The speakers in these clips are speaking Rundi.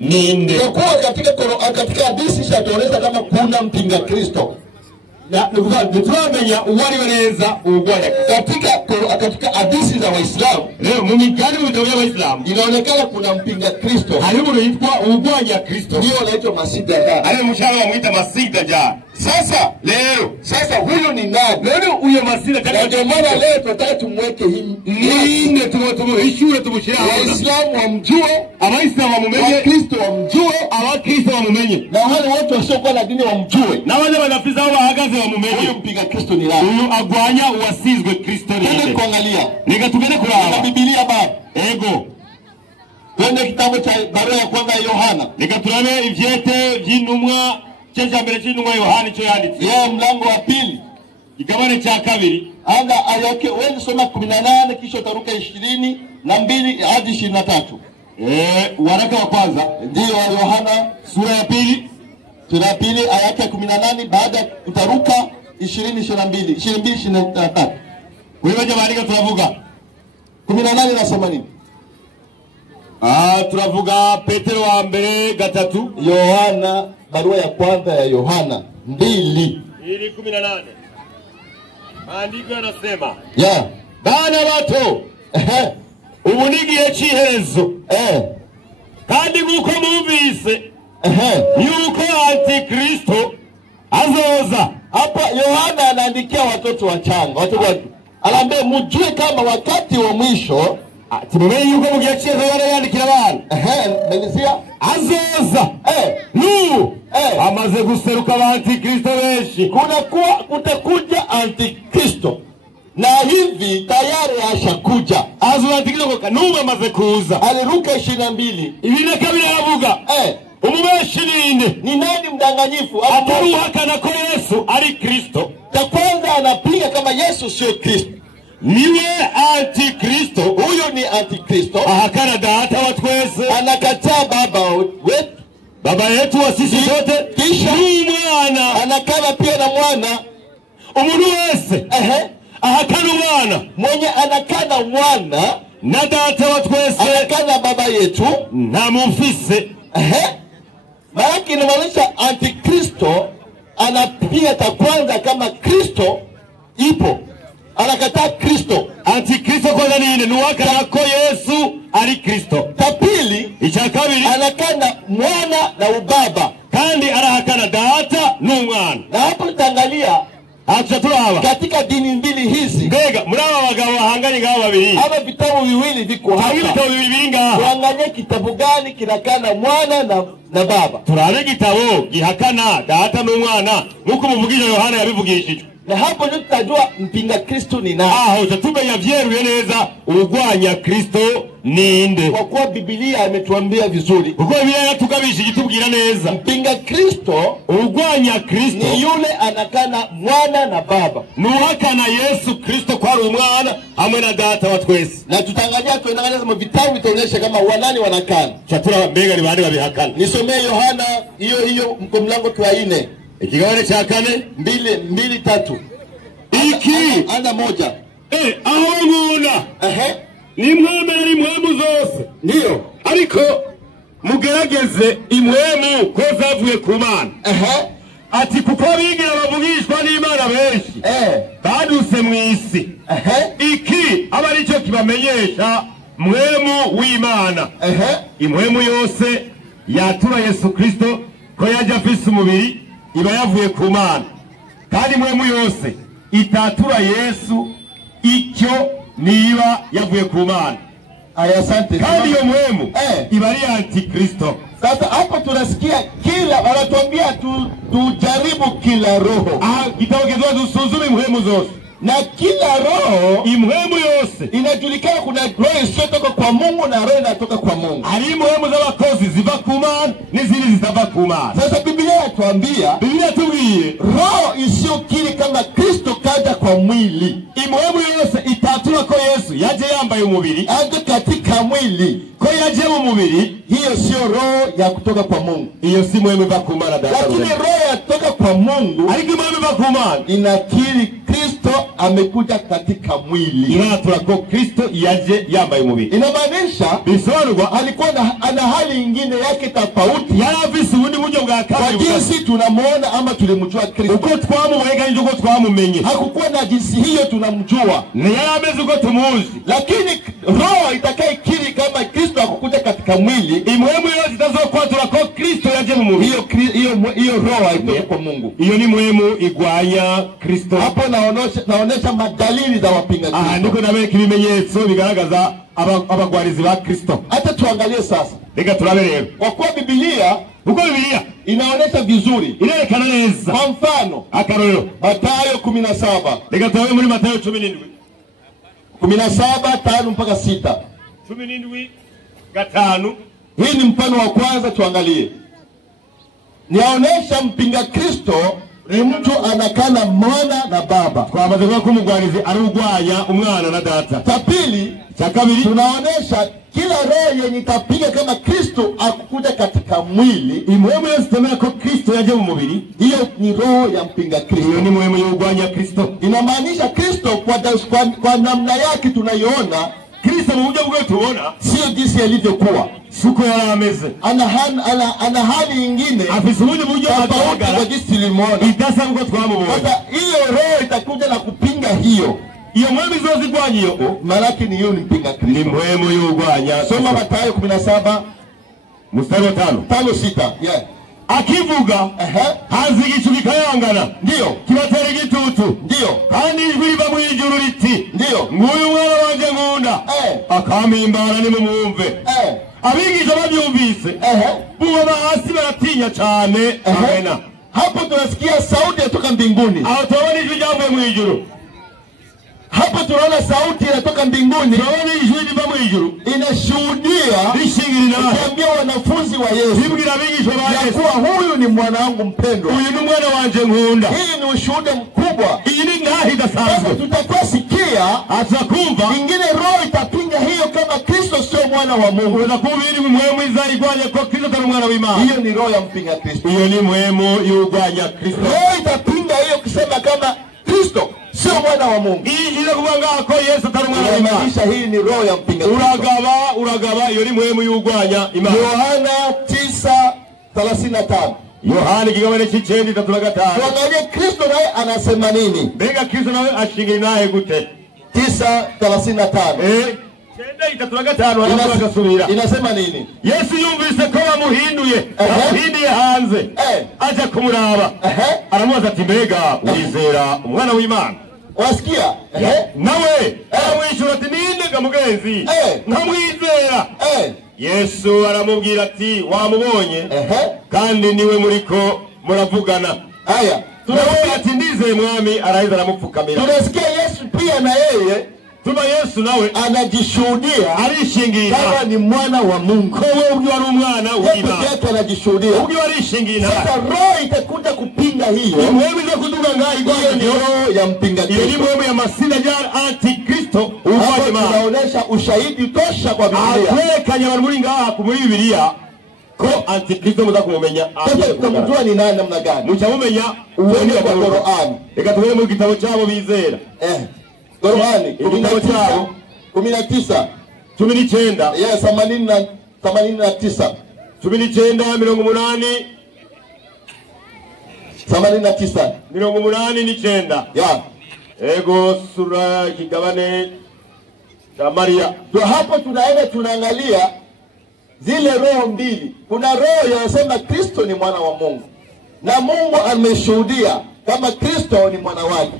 ninde. Kwa kuwa katika hadithi shatueleza kama kuna mpinga Kristo. Na nituamenya uwari weneza ugwanya katika hadithi za Waislamu leo mumigani mutawya Waislamu inaonekana kuna mpinga Kristo. Harimu yitwa ugwanya Kristo. Ndio anaitwa Masih Dajjal. Ale mushara wamuita Masih Dajjal. Sasa huyo ni nani? Leo uyo Masih Dajjal ndio maana leo tunataka tumweke ninde tumuhishure tumushira Waislamu wamjue, Abaislamu wamumenye, Wakristo wamjue, Abakristo wamumenye. Na wale wote wasiokuwa na dini wamjue. Na wale wanafiza bahagaze wamumenye. Huyo mpinga Kristo ni nani? Uyu agwanya uwasizwe Kristo ni nani? Kuangalia. Nikatugende kuraba. Biblia baba. Ego. Twende kitabu cha barua ya kwanza ya Yohana. Nikaturabe ivyete vy'intumwa cya mbere cy'intumwa Yohana cyo yanditse. Mlango wa 2. Kigabane cha 2. Anga ayake wewe soma 18 kisha utaruka 22 hadi 23. Waraka wa kwanza ndio Yohana sura ya 2. Sura ya 2 ayake 18 baada utaruka 22 Wewe bandika turavuga 18 nasema nini? Turavuga Petero wa mbere 3. Yohana barua ya kwanza ya Yohana 2 ili 18. Maandiko yanasema bana bato ubunigiye ciherezo kandi guko mumvise yuko Antikristo azoza. Hapa Yohana anaandikia watoto wachanga, Alambe mjue kama wakati wa mwisho timumenye yuko mugiye ciherezo yandikira abana Melisia azoza amaze guseruka Antikristo benshi. Kutakuja Antikristo na hivi tayari ashakuja. Antikristo kanumwe amaze kuza. Aliruka 22 ibine kabiri aravuga umubeshi ninde? Ni nani mdanganyifu ataruhakana ko Yesu ari Kristo? Ta kwanza anapiga kama Yesu sio Kristo. Niwe Antikristo. Huyo ni Antikristo. Ahakana data wa twese, anakataa baba wetu, baba yetu wa sisi sote, kisha mwana anakana pia na mwana. Umuntu wese ahakana mwana, mwenye anakana mwana na data wa twese anakana baba yetu na mufise. Maana inamaanisha Antikristo anapiga ta kwanza kama Kristo ipo, anakataa Kristo. Antikristo kwanza nini? Nuwakana ko Yesu ari Kristo. Ta pili icya kabiri anakana mwana na ubaba, kandi arahakana data n'umwana. Na hapo tutaangalia turaba katika dini mbili hizi, mbega muri aba bagabo bahanganye ngabo babiri, aba vitabu viwili viko hapa. Vitabu viwili ngaha. Tuangalie kitabu gani kinakana mwana na baba. Turabe gitabo gihakana data n'umwana nuko muvugije Yohana yabivugishije. Na hapo ndio tutajua mpinga Kristo ni nani. Utatubenya vyeruye neza ugwanya Kristo ninde. Kwa kuwa Biblia imetuambia vizuri. Kuko Biblia yatugabishije itubwira neza. Mpinga Kristo, ugwanya Kristo ni yule anakana mwana na baba. Nuhakana Yesu Kristo kwa umwana hamwe na data wa twese. Na tutangalia kama vitabu vitaonyesha kama wanani wanakana. Chatura mbega ni bandi babihakana. Nisomee Yohana hiyo mlango wa 4. Ikigabane cha 4 2:3. Iki anda moja. Aho nguna. Ni mwemu zose. Ndio. Ariko mugerageze imwemu ko zavuye ku Mana. Ati kuko bigira bavugishwa n'Imana benshi. Baduse mwisi. Iki aba ari cyo kibamenyesha mwemu w'Imana. Imwemu yose yatura Yesu Kristo ko yaje afise umubiri iba yavuye ku Mana. Kandi mwemu yose itatura Yesu icyo niba yavuye ku Mana. Asante. Kandi iyo mwemu iba ari Antikristo. Sasa hapo tunasikia kila wanatuambia tujaribu kila roho. Kitabu kizwa dusuzume mwemu zose. Na kila roho imwemu yose inajulikana kuna roho isiyotoka kwa Mungu na roho inatoka kwa Mungu. Ari mwemu z'abakozi ziva ku Mana n'izindi zitava ku Mana. Sasa Biblia yatuambia, Biblia tubwiye roho isiyokiri kama Kristo kaja kwa mwili. Imwemu yose itatura ko Yesu yaje yambaye umubiri, aje katika mwili, ko yaje mu mubiri. Hiyo sio roho ya kutoka kwa Mungu. Hiyo si mwemu va ku Mana data. Lakini roho ya kutoka kwa Mungu, ariko mwemu va ku Mana inakiri Kristo Kristo amekuja katika mwili. Inatura ko Kristo yaje yambaye umubiri. Inamaanisha bisobanurwa alikuwa ana hali nyingine yake tofauti. Yarafise ubundi buryo bwa kabiri. Kwa jinsi tunamuona ama tulimjua Kristo. Uko twamubega nje uko twamumenye. Hakukuwa na jinsi hiyo tunamjua. Ni yarameze uko tumuzi. Lakini roho itakayekiri kama Kristo hakukuja katika mwili, imwemu yote itazokuwa ko Kristo yaje mu mubiri. Hiyo roho haitoki kwa Mungu. Hiyo ni mwemu igwanya Kristo. Hapo naonesha madalili za wapinga Kristo. Niko nabeka ibimenyetso bigaragaza abagwarizi ba Kristo. Hata tuangalie sasa. Reka turabe rero. Kwa kuwa Biblia inaonesha vizuri. Inerekana neza. Kwa mfano, akarorero Mathayo 17. Reka turabe muri Mathayo 17. 17:5 mpaka 6. 17:5. Hii ni mfano wa kwanza, tuangalie. Niaonesha mpinga Kristo ni mtu anakana mwana na baba. Twamaze kuvuga ko umugwarizi ari ugwanya umwana na data. Pili, cha kabiri tunaonesha kila roho yenye itapiga kama Kristo akukuja katika mwili, imwemu yasitemera ko Kristo yaje mu mubiri, hiyo ni roho ya mpinga Kristo. Hiyo ni mwemu y'ugwanya Kristo. Inamaanisha Kristo kwa namna yake tunaiona, Kristo mu buryo bwe tubona sio jinsi alivyokuwa. Suko yarameze. Ana hali nyingine. Afise ubundi buryo agaragara kwa jinsi tulimuona. Idasa ngo twamubona. Sasa hiyo roho itakuja na kupinga hiyo. Iyo mwemu izozigwanya iyo. Malaki ni hiyo ni mpinga Kristo. Ni mwemu y'ugwanya. Soma Mathayo 17 mstari wa 5. Yeah. Akivuga hazi igicu kikayangana, ndio kibatera igitutu, ndio kandi ijwi riva mu ijuru riti, ndio nguyu mwana wanje nkunda, akamimbara ni mumwumve. Abigisha babyumvise buba hasi baratinya cyane. Amena. Hapo tunasikia sauti kutoka mbinguni. Aho tubona ijwi ryavuye mu ijuru. Hapo tunaona sauti inatoka mbinguni. Tunaona ijwi riva mu ijuru inashuhudia, rishingirira, ikiambia wanafunzi wa Yesu, ibwira abigisha ba Yesu, kuwa huyu ni mwana wangu mpendwa, huyu ni mwana wanje nkunda. Hii ni ushuhuda mkubwa. Iyi ni ngahi dasanzwe. Tutakuwa sikia atakumva ingine roho itapinga hiyo kama Kristo sio mwana wa Mungu. Unakubiri mwemu izayigwanya ko Kristo ari mwana w'Imana. Hiyo ni roho ya mpinga Kristo. Hiyo ni mwemu y'ugwanya Kristo. Roho itapinga hiyo kusema kama Kristo sio mwana wa Mungu. Hii ile kubanga ko Yesu atari mwana w'Imana. Hii ni roho ya mpinga Kristo. Uragaba iyo ni mwemu y'ugwanya Imana. Yohana 9:35. Yohana kigabane cy'icenda 35. Tuangalie Kristo naye anasema nini? Mbega Kristo nawe ashingira naye gute? 9:35. 9:35 agasubira. Inasema nini? Yesu yumvise ko bamuhinduye, amuhinduye hanze. Aja kumuraba. Aramubaza ati mbega wizera umwana w'Imana? Wasikia? Nawe aramwishyura ati ninde ga mugenzi? Nkamwizera. Yesu aramubwira ati wamubonye kandi niwe muriko muravugana. Aya, tunasikia ati ndizeye mwami, araheza aramupfukamira. Tunasikia Yesu pia na yeye tuma Yesu nawe anajishuhudia, arishingira kama ni mwana wa Mungu. Wewe ubyo ari umwana w'Imana. Yeye anajishuhudia. Ubyo arishingira. Sasa roho itakuja kupinga hiyo. Wewe ndio kuduga ngai hiyo ni roho ya mpinga Kristo. Ni roho ya masina ya antikristo. Unaonesha ushahidi tosha kwa Biblia. Akwekanya abantu muri ngaha ku Biblia ko antikristo muzakumumenya. Tutamjua ni nani namna gani? Mucamumenya uone kwa Qur'an. Reka tubone mu gitabo cyabo bizera. Qur'ani 19 19 19 yes 89 19 89 ya ego sura kigabane cha Maria. Ndio hapo tunaenda tunaangalia zile roho mbili. Kuna roho inasema Kristo ni mwana wa Mungu na Mungu ameshuhudia kama Kristo ni mwana wake,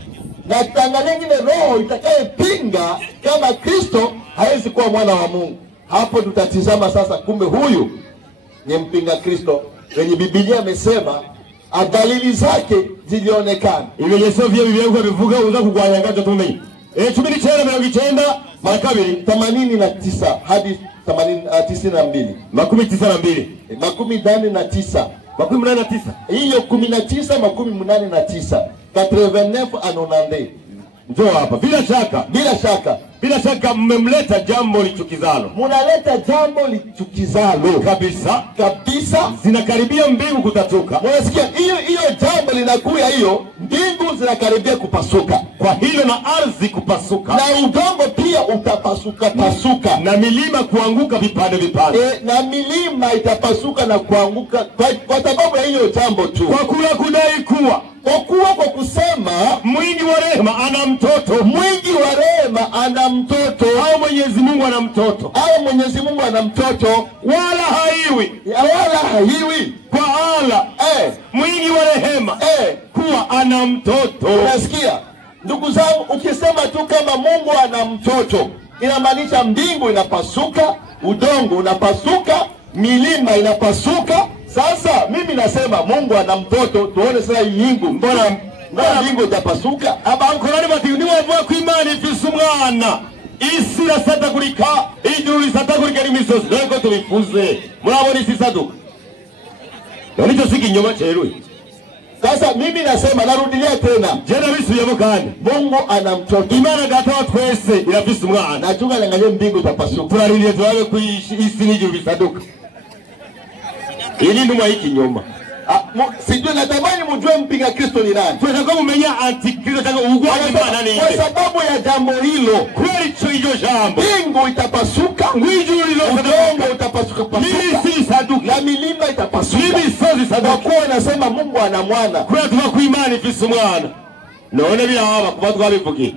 na tutaangalia nyingine roho itakayepinga kama Kristo hawezi kuwa mwana wa Mungu. Hapo tutatizama sasa, kumbe huyu ni mpinga Kristo wenye Biblia imesema dalili zake zilionekana. Ibimenyetso vya Biblia bivuga uza kugwanya ngaje tumenye. 19:92 mara kabiri 89 hadi 92 92 89 hiyo 19 89 89 anonande. Njoo hapa bila shaka mmemleta jambo lichukizalo. Munaleta jambo lichukizalo kabisa. Kabisa zinakaribia mbingu kutatuka. Unasikia hiyo jambo linakuja, hiyo mbingu mbingu zinakaribia kupasuka. Kwa hilo na ardhi kupasuka. Na udongo pia utapasuka pasuka. Na milima kuanguka vipande vipande. Na milima itapasuka na kuanguka kwa sababu ya hiyo jambo tu. Kwa kula kudai kuwa. Kwa kusema mwingi wa rehema ana mtoto. Mwingi wa rehema ana mtoto. Au Mwenyezi Mungu ana mtoto. Au Mwenyezi Mungu ana mtoto. Wala haiwi. Wala haiwi. Kwa ala. Mwingi wa rehema. Kuwa ana mtoto. Unasikia? Ndugu zangu, ukisema tu kama Mungu ana mtoto, inamaanisha mbingu inapasuka, udongo unapasuka, milima inapasuka. Sasa mimi nasema Mungu ana mtoto, tuone sasa yingu. Mbona mbingu itapasuka? Abankorani bati ni wavua kw'Imana ifise umwana. Isi irasatagurika, ijuru risatagurika n'imisozi. Nako tubifuze. Murabona isi isaduka. Nico siki nyoma ceruye. Sasa mimi nasema, narudia tena, jana bisubiyemo kandi Mungu ana mtoto. Imana data wa twese irafise umwana. Na tungalanganye mbingu itapasuka. Turaririye turabe ku isi n'ijuru bisaduka. Ili nduma y'ikinyoma. Sijui, natamani mjue mpinga Kristo ni nani. Tunataka kumenya antikristo tangu ugwani Imana ni. Kwa sababu ya jambo hilo, kweli hiyo jambo, mbingu itapasuka, udongo utapasuka pasuka, na milima itapasuka. Kwa kuwa nasema Mungu ana mwana. Kwa tuba ku Imana ifise umwana. None biraba kuba twabivugiye.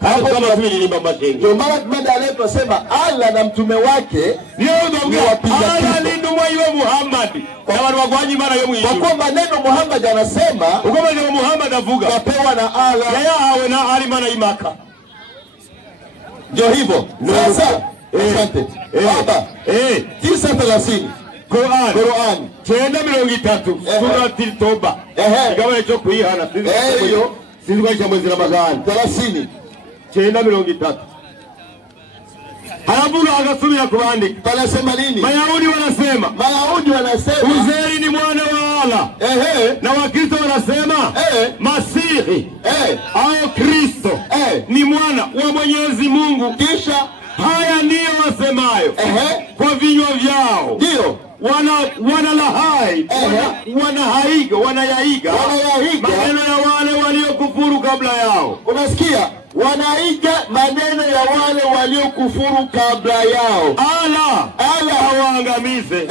Hapo kama tulilimba mashengi. Ndio maana baada leo tunasema Allah na mtume wake ni wapinga Allah ni ndumwa iwe Muhammad. Na watu wagwanyi Imana yo mwijuru. Kwa kuwa maneno Muhammad anasema, uko maneno Muhammad avuga kapewa na Allah. Yeye awe na ali Imana imaka. Ndio hivyo. Sasa asante. Baba 9:30 Qur'an 9:30 surati Toba. Igawa cyo kuyihana hiyo sizwa cha mwezi Ramadhani 30 9:30. Halafu akasubira kuandika. Wanasema nini? Mayahudi wanasema Uzeri ni mwana wa Allah. Na Wakristo wanasema Masihi au Kristo ni mwana wa Mwenyezi Mungu. Kisha haya ndiyo wasemayo kwa vinywa vyao. Ndio wanalahai, wanayaiga maneno ya wale waliokufuru kabla yao. Unasikia? Wanaiga maneno ya wale waliokufuru kabla yao. Allah hawaangamize.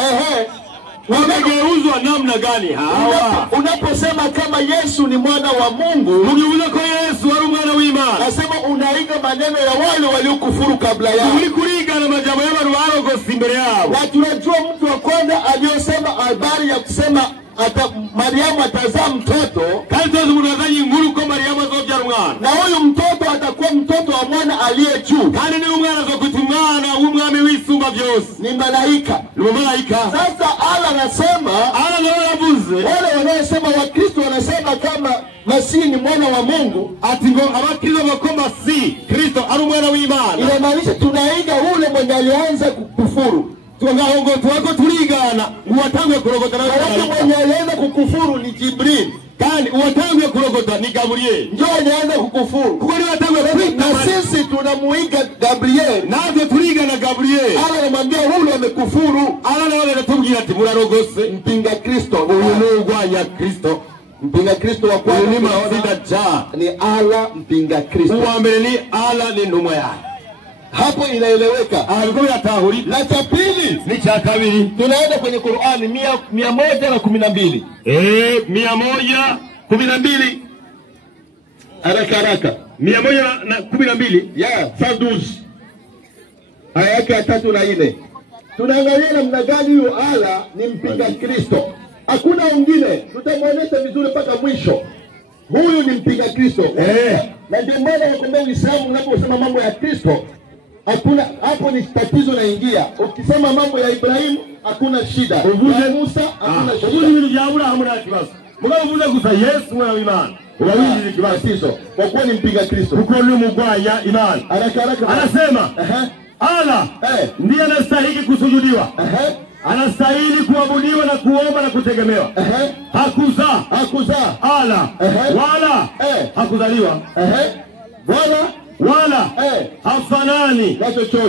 Wamegeuzwa namna gani hawa? Unaposema kama Yesu ni mwana wa Mungu, ukiuliza kwa Yesu ari mwana w'Imana, nasema unaiga maneno ya wale waliokufuru kabla yao. Ulikuriga na majambo y'abantu barogose imbere yao. Na tunajua mtu wa kwanza aliyosema habari ya kusema Mariamu atazaa mtoto. Kandi tuzi munazanyi inkuru ko Mariamu azobyara umwana. Na huyu mtoto atakuwa mtoto wa mwana aliye juu. Kandi ni umwana azokwita umwana w'umwami w'isumba byose. Ni malaika. Sasa Allah anasema, yavuze wale wanaosema Wakristo wanasema kama Masihi ni mwana wa Mungu, ati ngo abakristo bakoma si Kristo ari umwana w'Imana. Inamaanisha tunaiga ule mwenye alianza kukufuru. Tungaongo tuwako tuligana uwatangwe kurogota na wale mwenye alianza kukufuru ni Jibril. Kandi uwatangwe kurogota ni Gabriel. Ndio alianza kukufuru. Kuko ni watangwe na sisi tunamuiga Gabriel. Nazo tuliga na Gabriel. Allah anamwambia huyu amekufuru. Allah anatubwira ati murarogose. Mpinga Kristo. Uyu ni ugwanya Kristo. Mpinga Kristo wa kwanza ni Mahoda ja. Ni Allah mpinga Kristo. Uwa mbele ni Allah ni ntumwa yake. Hapo inaeleweka. Alikuwa yatahuri. Na cha pili ni cha kabiri. Tunaenda kwenye Qur'ani 112. 112. Haraka 112 Sadusi aya yake ya 3 na 4. Tunaangalia namna gani huyo Allah ni mpinga Kristo. Hakuna wengine, tutamwonyesha vizuri mpaka mwisho. Huyu ni mpinga Kristo. Na ndio maana wakwambia Uislamu unaposema mambo ya Kristo, hakuna hapo ni tatizo naingia. Ukisema mambo ya Ibrahimu hakuna shida. Uvuze Musa hakuna shida. Uvuze ibintu bya Abrahamu nta kibazo. Mugabo uvuze gusa Yesu mwana w'Imana. Unawizi kibazo. Kwa kuwa ni mpinga Kristo. Kuko ni mugwanya Imana. Haraka. Anasema Allah ndiye anastahili kusujudiwa. Anastahili kuabudiwa na kuomba na kutegemewa. Hakuzaa Allah wala hakuzaliwa. Wala hafanani,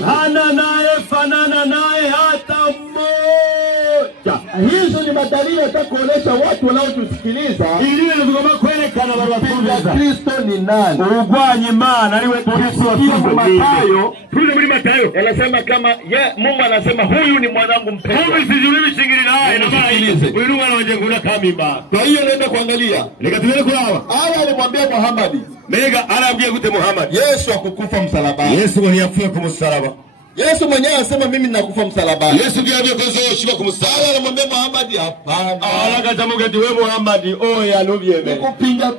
hana naye fanana naye hata mmoja. Hizo ni madalili yatakuonesha watu wanaotusikiliza ili tugomba kwerekana babatumviriza Kristo ni nani. Urugwanye Imana ariwe Kristo Matayo. Tuje muri Matayo. Anasema kama Mungu anasema huyu ni mwanangu mpendwa. Mungu sijuri bishingiri naye na maana huyu mwana wanje nguna kamimba. Kwa hiyo nenda kuangalia. Nikatubele kulawa. Aya alimwambia Muhammad. Mega anamwambia gute Muhammad. Yesu akukufa msalabani. Yesu aliyafuya kwa msalaba. Yesu mwenyewe anasema mimi ninakufa msalabani. Yesu ndiye aliyekozoa shika kwa msalaba. Anamwambia Muhammad hapana. Alakatamuga tiwe Muhammad oya nubyeme. Kupinga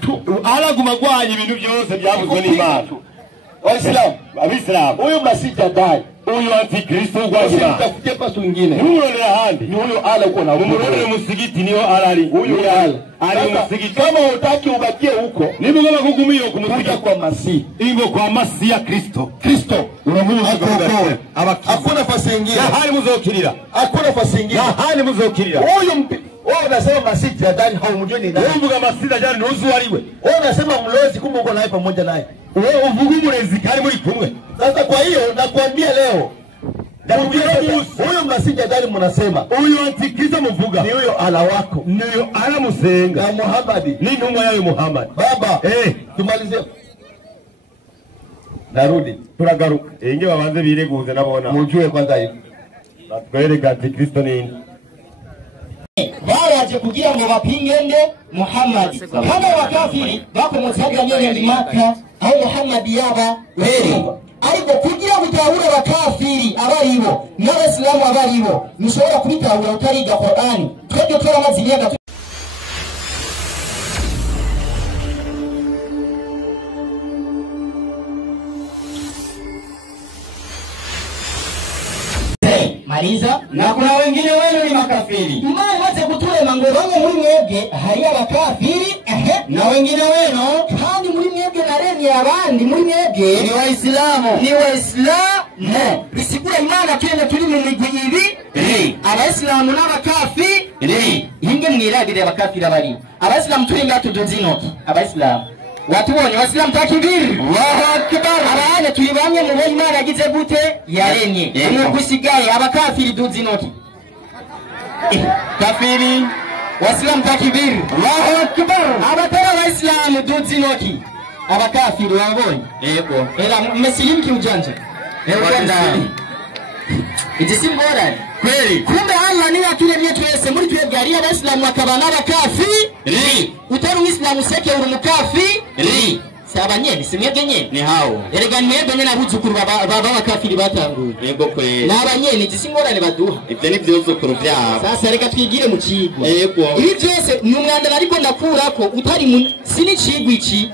tu. Alagumagwanye ibintu byose byavuzwe n'Imana. Waislamu, Abislam. Huyu Masihi adai. Huyu antikristo ugwanya. Utafikia pasu nyingine. Huyu ni handi. Ni huyo ala uko na huyo musigiti niyo alali. Huyu ala. Ali musigiti. Kama hutaki ubakie huko, nibo kama kugumia huko musigiti kwa Masihi. Ingo kwa Masihi ya Kristo. Unavuga hakuna nafasi nyingine. Na hali muzokirira. Hakuna nafasi nyingine. Na hali muzokirira. Huyu wewe unasema Masihi adai haumjui ni nani? Uvuga Masihi adai nusu waliwe. Wewe unasema mlozi kumbe uko naye pamoja naye. Wewe uvuga mlezi kali muri kumwe. Sasa kwa hiyo nakwambia leo huyo Masihi adai mnasema huyo antikristo muvuga ni huyo ala wako. Niyo ala musenga. Na Muhammad ni ntumwa yayo Muhammad. Baba tumalize. Narudi. Turagaruka. Inge babanze bireguze nabona. Mujue kwanza hivi. Batwereka antikristo ni baraje kugira ngo bapingende Muhammad. Kama wakafiri bakomotsaga nyene Maka aho Muhammad yaba weri. Ariko kugira gutahura bakafiri abaribo n'abasilamu abaribo mushobora kubitahura utariga Qur'ani. Twebwe twaramaziyaga Mariza na kuna wengine wenu ni makafiri. Imani wache kuturema ngo bamwe muri mwebwe hari abakafiri na wengine wenu kandi muri mwebwe naremye abandi muri mwebwe ni Waislamu. Bisigura Imana twene turi mu migwi ibi Abayisilamu n'abakafiri. Inge mwiragire abakafiri abari. Abayisilamu turi ngato dozinoki. Abayisilamu watubonye Waislamu takibiri. Allahu akbar. Abanye turi bamwe mu bo Imana yagize gute yaremye. Umukusigaye abakafiri dozinoki. Kafiri Waislamu takibiri. Allahu akbar. Abatara Waislamu dozinoki. Abakafiri wabonye. Yego. Ela mmesilimu kiujanja. Ijisi mbora kweli. Kumbe Allah ni akiremye twese muri twebwe ari Abaislamu akaba n'abakafiri. Utari Uislamu seke uri mukafiri. Sabanyeni simwebwe nyene ni hao. Erega mwebwe nyene abuzukuru baba bakafiri batanguye. Yego kweli. N'abanyeni ijisi mbora baduha. Ivyo ni vyuzukuru vyabo. Sasa reka twigire mu kigwa. Yego. Ibi byose ni umwanda ariko ndakurako utari sini kigwa iki.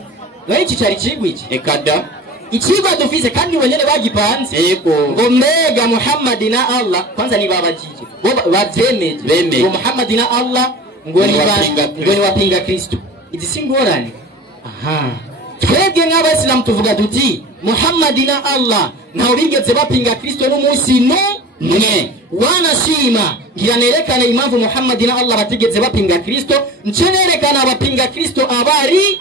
Nayo iki cyari kigwa iki? Ekada. Ikiba dufise kandi wenyene bagipanze. Yego. Ngo mbega Muhammad na Allah kwanza ni babajije. Bo bavyemeje. Ngo Muhammad na Allah ngo ni wapinga Kristo. Idisingorane. Twebwe nk'Abayisilamu tuvuga duti Muhammad na Allah ntaho bigeze bapinga Kristo n'umunsi ne. Wanashima ngiyanerekana impamvu Muhammad na Allah batigeze bapinga Kristo, ncenerekana abapinga Kristo abari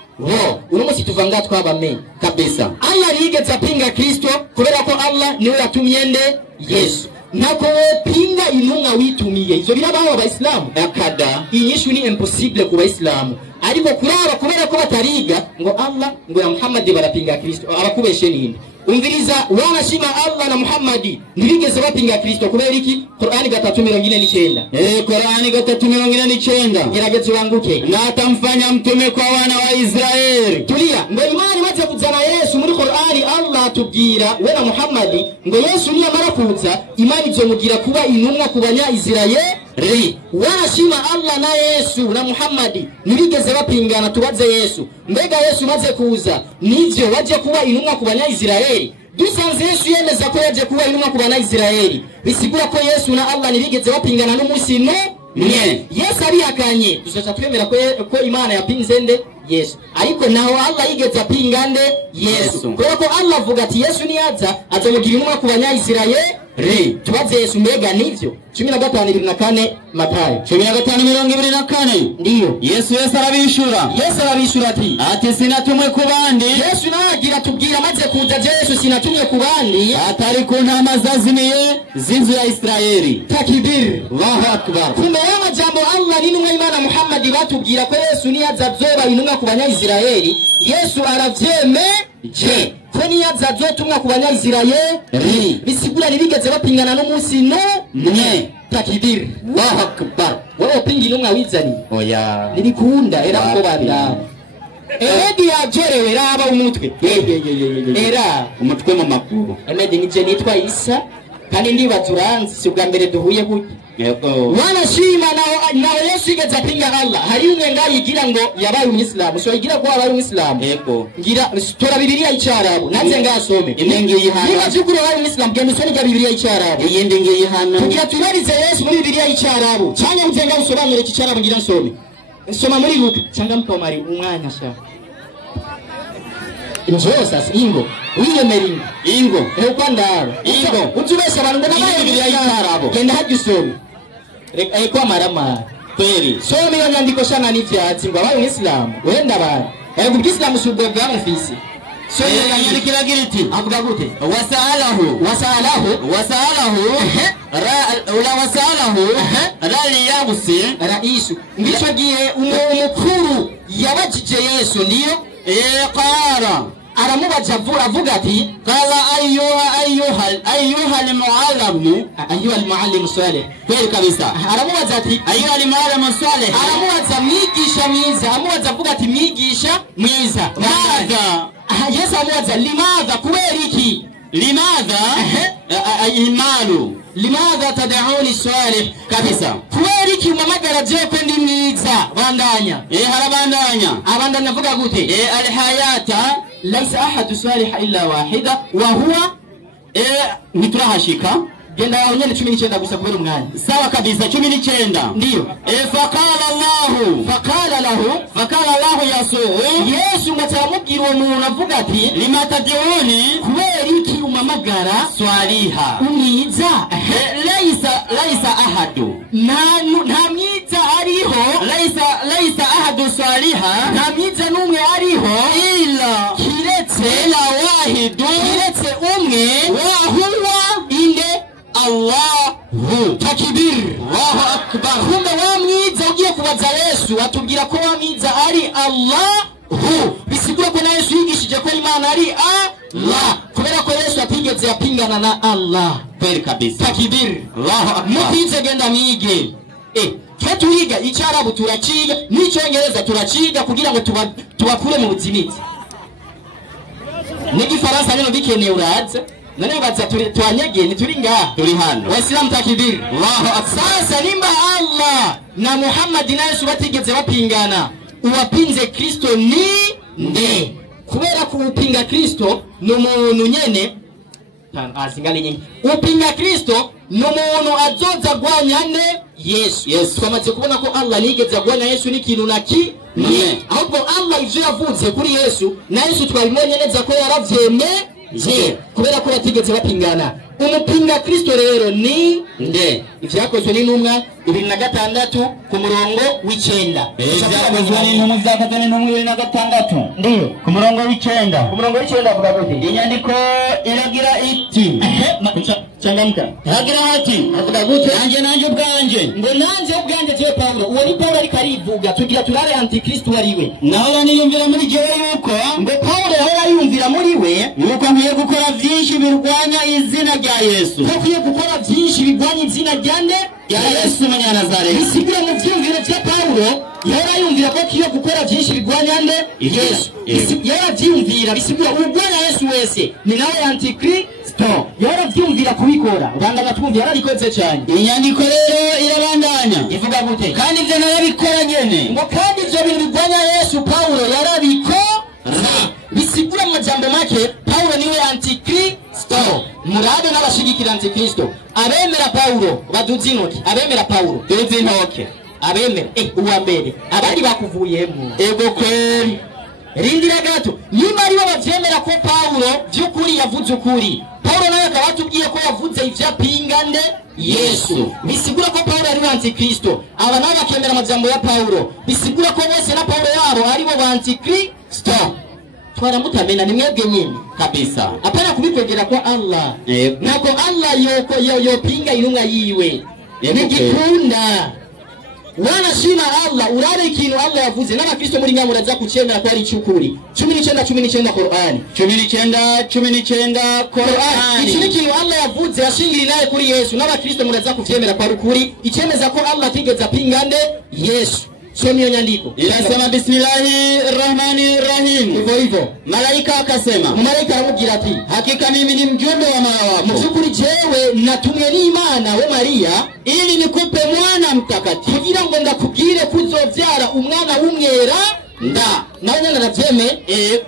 uno munsi tuvanga twabamenye kabisa. Allah yigeze apinga Kristo kubera ko Allah niwe yatumye nde Yesu. Nako pinga inunga witumiye izo birabaho Abayisilamu akada inyishu ni impossible ku Bayisilamu. Ariko kuraba kubera ko batariga ngo Allah ngo ya Muhammad barapinga Kristo abakubeshe ninde. Umviriza wanashima Allah na Muhammad ntibigeze bapinga Kristo kubera iki? Qur'ani 3:49. Qur'ani 3:49 gerageza uranguke. Na atamfanya mtume kwa wana wa Israeli. Tulia ngo imani waje kuzana Yesu muri Qur'ani Allah atubwira we na Muhammad ngo Yesu niyo mara kuza imani zomugira kuba intumwa ku banya Israeli. Wanashima Allah na Yesu na Muhammad ntibigeze bapingana. Tubaze Yesu mbega Yesu maze kuza nivyo waje kuba intumwa ku banya Israeli. Dusanze Yesu yemeza ko yaje kuba intumwa ku bana Israeli. Bisigura ko Yesu na Allah ntibigeze bapingana n'umunsi ne. Yesu abihakanye dusacha twemera ko Imana yapinze nde Yesu. Ariko naho Allah yigeze apinga nde Yesu. Kubera ko Allah avuga ati Yesu niyaza azomugira intumwa ku banya Israeli. tubaze Yesu mbega nivyo 15:24 Matayo 15:24 ndiyo Yesu arabishura ati sinatumwe ku bandi. Yesu nagira tubwira maze kuza Yesu sinatumwe ku bandi atari ku ntama zazimiye z'inzu ya Isirayeli. Takbir, Allahu akbar. kumbe y'amajambo Allah n'intumwa y'Imana Muhammad batubwira ko Yesu niyaza azoba intumwa ku banya-Isirayeli. Yesu aravyemeje ko niyaza azotumwa ku banya-Isirayeli bisigura ntibigeze bapingana n'umunsi n'umwe. Takbir, Allahu akbar. wowe pinga intumwa wizani Oya nibikunda era ko babiraba Emedi yajerewe raba umutwe era umutwe mu makuru. Emedi nije nitwa Isa kandi ndibaza uranzi si ubwa mbere duhuye gutya. Yego Wanashima naho Yesu igeze apinga Allah. Hari umwe ngayigira ngo yabaye umuyisilamu. So yigira ko yabaye umuyisilamu. Yego Ngira tora Bibiliya y'Icyarabu. Nanze ngasome. Inenge yihana. Niba cyukuri yabaye umuyisilamu genda usome Bibiliya y'Icyarabu. iyindi ngiyi hano. Tugira tunarize Yesu muri Bibiliya y'Icyarabu. Cyane uzenga usobanure cy'Icyarabu ngira nsome. Nsoma muri Luka cyangwa mukomari umwanya sha. Injosa ingo. Wiyemeringa. Ingo. Kwandaro. Ingo. Utubesha abantu ngo nabaye Bibiliya y'Icyarabu. Genda hajusome. Kwa marama Kweli. some iyo nyandiko shana n'ivyatsi ngo abaye umuyisilamu wenda bari ubwisilamu subwo bwamufisi so yanyandikira giriti avuga gute wasalahu rali yabusi raisu ngico gihe umukuru yabajije Yesu ndiyo qara aramubaza avuga ati qala ayyuha al-muallim salih. Kweli kabisa. aramubaza ati ayyuha al-muallim salih. aramubaza mwigisha mwiza amubaza avuga ati mwigisha mwiza madha Yesu amubaza limadha kubera iki limadha limadha tad'uni salih kabisa kubera iki umamagara je ko ndi mwiza bandanya harabandanya abandanya avuga gute alhayata laysa ahadu salih illa wahida wa huwa niturahashika genda yawe nyene 19 gusa kubera umwanya sawa kabisa 19 ndiyo faqala lahu Yesu mutaramubwira uwo muntu avuga ati limatadiuni kubera iki umamagara swaliha umwiza laysa ahadu nta mwiza ariho laysa ahadu swaliha nta mwiza n'umwe ariho illa kiretse umwe wa huwa inde Allahu. Takbir, Allahu akbar. kumbe wa mwiza ugiye kubaza Yesu atubwira ko wa mwiza ari Allahu. Bisigura ko na Yesu yigishije ko Imana ari Allah kubera ko Yesu atigeze yapingana na Allah. Kweli kabisa. Takbir, Allahu akbar. mutize genda mwige turiga Icyarabu turaciga n'Icyongereza turaciga kugira ngo tubakure mu buzimizi n'igifaransa nino bikeneye uraza nane baza twanyege nituri ngaha turi hano Waislamu. Takbir, Allahu akbar. sasa nimba Allah na Muhammad na Yesu batigeze bapingana uwapinze Kristo ni nde kubera ko upinga Kristo n'umuntu nyene asingali nyingi upinga Kristo n'umuntu azoza gwanyane Yesu twamaze kubona ko Allah nigeze gwanya Yesu n'ikintu naki ahubwo Allah ivyo yavuze kuri Yesu na Yesu twabibonye neza ko yaravyemeje kubera ko batigeze bapingana. Umupinga Kristo rero ni nde ivyakozwe n'intumwa 26 ku murongo w'9 ivyakozwe n'intumwa zakaze n'intumwa 26 ndiyo ku murongo w'9 avuga gute inyandiko iragira iti changamka iragira ati avuga gute nanje ubwanje ngo nanje ubwanje je Paulo uwo ni Paulo ariko arivuga tugira turare antikristo wariwe naho niyumvira muri jewe yuko ngo Paulo yaho yumvira muri we yuko nkwiye gukora vyinshi birwanya izina rya Yesu ko kwiye gukora byinshi bigwanya izina rya nde ya Yesu Munyanazareti. bisigura mu vyumviro vya Paulo yari yumvira ko kiyo gukora byinshi bigwanya nde Yesu yari vyumvira bisigura ubwanya Yesu wese ni nawe antikristo yari vyumvira kubikora urangana twumvira yarabikoze cyane. Inyandiko rero irabandanya ivuga gute kandi ivyo narabikora nyene ngo kandi ivyo bintu bigwanya Yesu Paulo yarabikora bisigura mu majambo make Paulo niwe antikristo murabe n'abashigikira antikristo abemera Paulo baduze intoki abemera Paulo duze intoke abemera uwa mbere abandi bakuvuyemo ego kweli rindira gato niba aribo bavyemera ko Paulo vy'ukuri yavuze ukuri Paulo nawe akaba yaratubwiye ko yavuze ivyapinga nde Yesu. Bisigura ko Paulo ari antikristo. Aba nabo bakemera amajambo ya Paulo. Bisigura ko bose na Paulo yabo ari bo antikristo. Twaramutamena ni mwebwe nyine kabisa. Apana kubikwegera kwa Allah. Nako Allah yopinga inunga yiwe. Nigikunda. Wana shima Allah urare ikintu Allah yavuze n'abakristo muri nyamura za kucemera ko ari cyukuri 19 Qur'ani 19 Qur'ani iki kintu Allah yavuze ashingiri naye kuri Yesu n'abakristo muraza kuvyemera ko ari ukuri icemeza ko Allah tigeze apingande Yesu. Somiyo nyandiko inasema Bismillahirrahmanirrahim. Hivyo malaika akasema, malaika aramubwira ati hakika mimi ni mjumbe wa Mola wako, mshukuri jewe natumwe n'Imana we Maria ili nikupe mwana mtakatifu kugira ngo ndakubwire kuzovyara umwana w'umwera nda nawe naravyeme.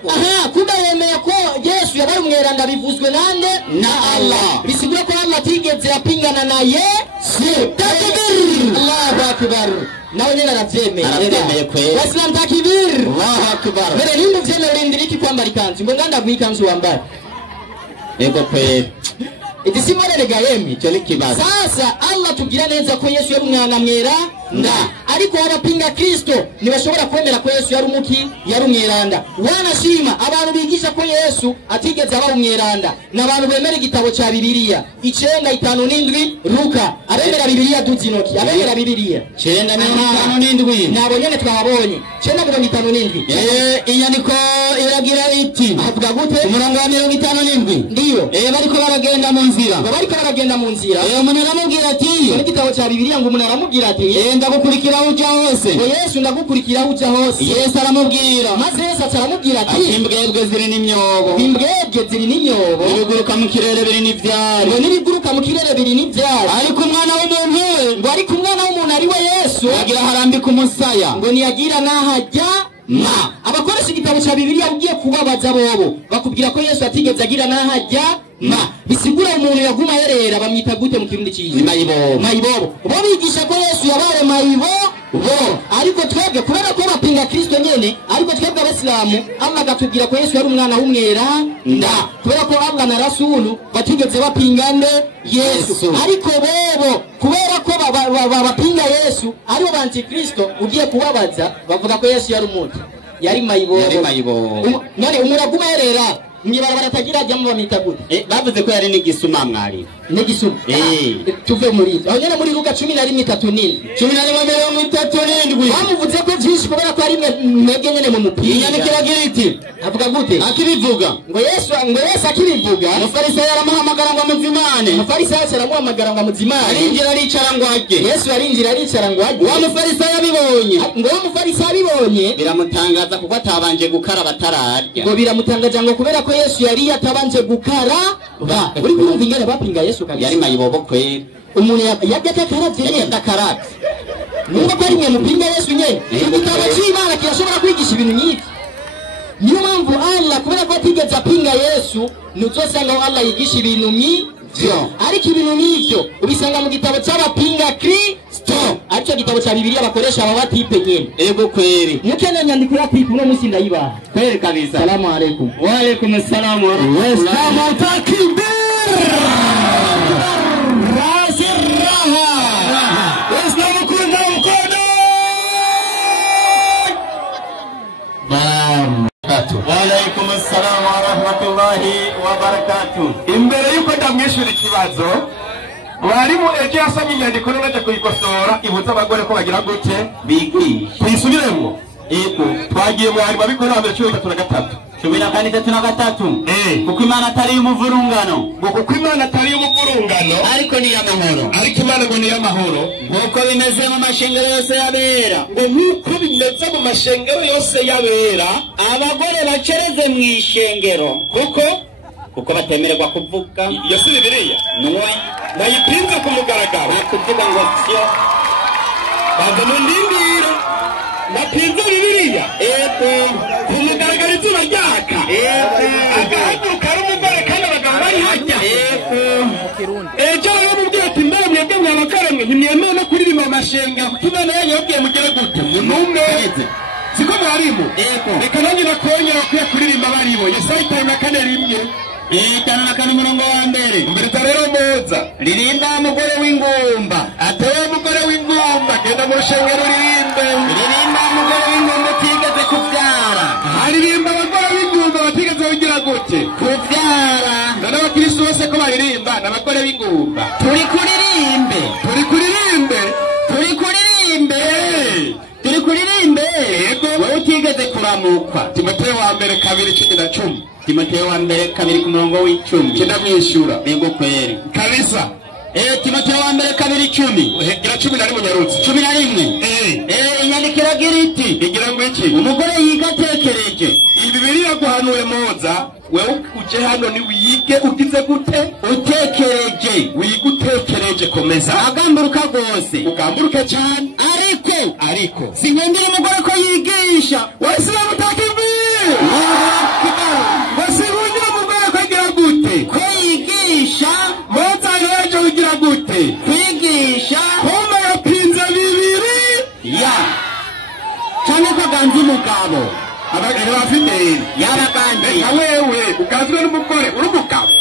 Aha kuba yemeye ko Yesu yabari umwera nda bivuzwe nande na Allah. Bisigura ko Allah tigeze apingana na Yesu. Takbir Allahu akbar. Nawe nyene aravyemeye kweli. Waislamu takbir Allahu akbar. Mbere nimba vyemeye urindiriki kwambara ikanzu ngo nganda gwikanzu wambara ego kweli iti simone gayemi cyo likibaza. Sasa Allah tugira neza ko Yesu yari umwana mwera nda ariko abapinga Kristo ntibashobora kwemera ko Yesu yari umuki yari umweranda. Wanashima abantu bigisha ko Yesu atigeze aba umweranda n'abantu bemera igitabo ca Bibiliya 9:57 Luka abemera Bibiliya duzinoki abemera Bibiliya 9:57 nabo nyene twabonye 9:57 inyandiko iragira iti avuga gute umurongo wa 57 ndiyo bariko baragenda mu nzira umuntu aramubwira ati muri gitabo ca Bibiliya ngo umuntu aramubwira ati ndagukurikira uja hose ngo Yesu ndagukurikira uja hose. Yesu aramubwira maze Yesu aramubwira ati imbwebwe ziri n'imyobo ibiguruka mu kirere biri n'ivyaro ngo n'ibiguruka mu kirere biri n'ivyaro ariko umwana w'umuntu ngo ariko umwana w'umuntu ari we Yesu agira harambika umusaya ngo niyagira nahajya ma. Abakoresha igitabo ca Bibiliya ugiye kubabaza bobo bakubwira ko Yesu atigeze agira nahajya ma. Bisigura umuntu yaguma yerera bamwita gute mu kirundi cyiza mayibobo. Bo bigisha ko Yesu yabaye mayibobo ariko twebwe kubera ko bapinga Kristo nyene ariko twebwe abasilamu Allah gatubwira ko Yesu yari umwana w'umwera nda kubera ko Allah na Rasulu batigeze bapingane Yesu ariko bobo kubera ko bapinga Yesu aribo banti Kristo ugiye kubabaza bavuga ko Yesu yari umuntu yari mayibobo none umuraguma yerera Mwibarabara atagira jambo bamita gute bavuze ko yari n'igisuma mwari n'igisuma tuve muri aho nyene muri Luka 11:37 bamuvuze ko byinshi kubera ko ari mwege nyene mu mupira inyandikira giriti avuga gute akibivuga ngo Yesu akibivuga Umufarisayo aramuhamagara ngo amuzimane. Umufarisayo aramuhamagara ngo amuzimane arinjira aricara ngo ajye Yesu arinjira aricara ngo ajye wa Mufarisayo abibonye ngo wa Mufarisayo abibonye biramutangaza kuko atabanje gukaraba atararya ngo biramutangaza ngo kubera ko Yesu yari yatabanje gukaraba uri kumva ingene bapinga Yesu kandi yari mayibobo kweli umuntu yagatakarabye nyene ndakarabye numva ko ari mwe mupinga Yesu nyene igitabo cy'Imana kirashobora kwigisha ibintu nyinshi. Niyo mpamvu Allah kubera ko atigeze apinga Yesu nuzosanga Allah yigisha ibintu nyivyo ariko ibintu nyivyo ubisanga mu gitabo cy'abapinga Kristo aricyo gitabo cya Bibiliya bakoresha aba batipe nyene ego kweli mukene nyandiko ya tipe no musi ndayibaha kweli kabisa. Salamu alaykum wa alaykum assalam wa rahmatullahi takbir Islamu kuna mkono wa alaykum assalam wa rahmatullahi wa barakatuh. Imbere yuko ndamwishura ikibazo mwarimu ejo yasomye inyandiko n'aje kuyikosora ibuza abagore ko bagira gute bigisha tuyisubiremo ego twagiye mwarimu abikora hamwe 13 kuko Imana atari umuvurungano kuko Imana atari umuvurungano ariko ni amahoro ariko Imana ngo ni amahoro nkuko bimeze mu mashengero yose yabera ngo nkuko bimeze mu mashengero yose yabera abagore bacereze mu ishengero kuko batemererwa kuvuga iyo si Bibiliya nwe bayipinze ku mugaragaro kuvuga ngo sio bava mu ndindiro bapinze Bibiliya ku mugaragaro izuba ryaka agahaguruka ari umugore kandi abagabo bari hajya ejo yamubwiye ati mbere mwebwe mwabakaremwe ntimwemewe no kuririmba amashengero kuko Imana yanyu yabwiye mugere gute numwe siko mwarimu reka nanjye nakongera kwiye kuririmba baribo Yesaya 4:1 itanu na kane umurongo wa mbere. Umviriza rero Moza. Ririmba umugore w'ingumba. Ateye umugore w'ingumba genda mu rushengero uririmbe. Ririmba umugore w'ingumba utigeze kubyara. Haririmba abagore b'ingumba batigeze kugira gute? Kubyara. None abakristo bose ko baririmba n'abagore b'ingumba. Turi kuririmbe. Turi kuririmbe. Turi kuririmbe. Turi kuririmbe. Yego. Wowe utigeze kuramukwa. Timoteyo wa mbere 2:10. Timoteyo wa mbere 2 ku murongo w'icumi. Kenda mwishura. Yego kweri. Kabisa. Timoteyo wa mbere 2:10. Gira 10 nari munyarutse. 11. Inyandikira giriti. Igira ngo iki? Umugore yigatekereje. Bibiliya guhanuye Moza, wewe uje hano ni wiyige ugize gute? Utekereje. Wigutekereje komeza. Agamburuka gose. Ugamburuke cyane. Ariko. Sinkundira umugore ko yigisha. Wese bamutakimbi. Wasirugira umugore ko agira gute? Ko yigisha. Moza rero ugira gute? Kwigisha. Homa yapinze bibiri. Ya. Cyane ko ganze umugabo. Abagabo bafite yaraganje. Wewe ukazwe n'umugore uri umugabo.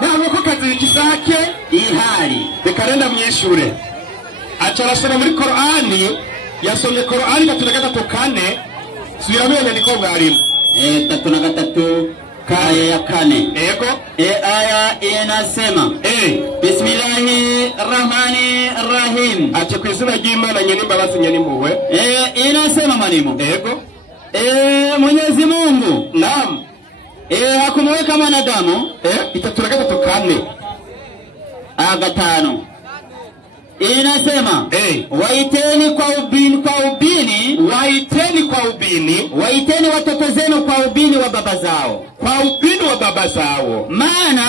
Ntabwo ko kazi kisake ihari. Bekarenda mwishure. Acarasoma muri Qur'ani, yasomye Qur'ani 3:4. Subira bene niko bwarimo. 3:3 kaya ya 4. Yego. Aya inasema Bismillahirrahmanirrahim. Acha kwizina ry'Imana nyene imbabazi nyene impuhwe. Inasema manimo. Yego. Mwenyezi Mungu. Naam. Hakumweka mwanadamu 3:4. 5. Inasema waiteni kwa ubini, waiteni watoto zenu kwa ubini wa baba zao. Maana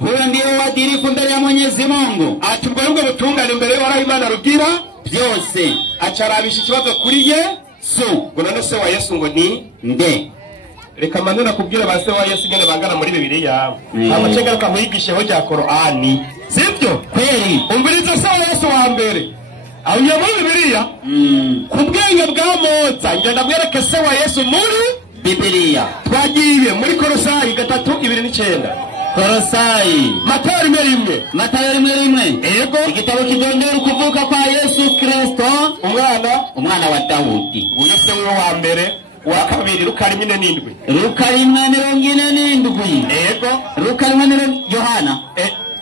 huyo ndio uadilifu mbele ya Mwenyezi Mungu. Ati ubwo rubwo butungane imbere y'Uhoraho Imana rugira byose. Acarabisha ikibazo kuri Yesu. None se wa Yesu ngo ni nde? Reka manura kubwira base wa Yesu ngene bangana muri Bibiliya. Amacengera kamwigisheho cya Qur'ani. Sibyo? Kweli. Umviriza se wa Yesu wa mbere. Aho muri Bibiliya? Kubwenge bwa Moza ngenda bwereke se wa Yesu muri Bibiliya. Twagiye muri Kolosai 3:29. Kolosai. Matayo 1:1. Matayo 1:1. Yego. Igitabo kidondera ukuvuka kwa Yesu Kristo, umwana wa Dawudi. Uyu se wa mbere. Wa kabiri Luka 1:47. Luka 1:47. Yego. Luka 1:47. Yohana.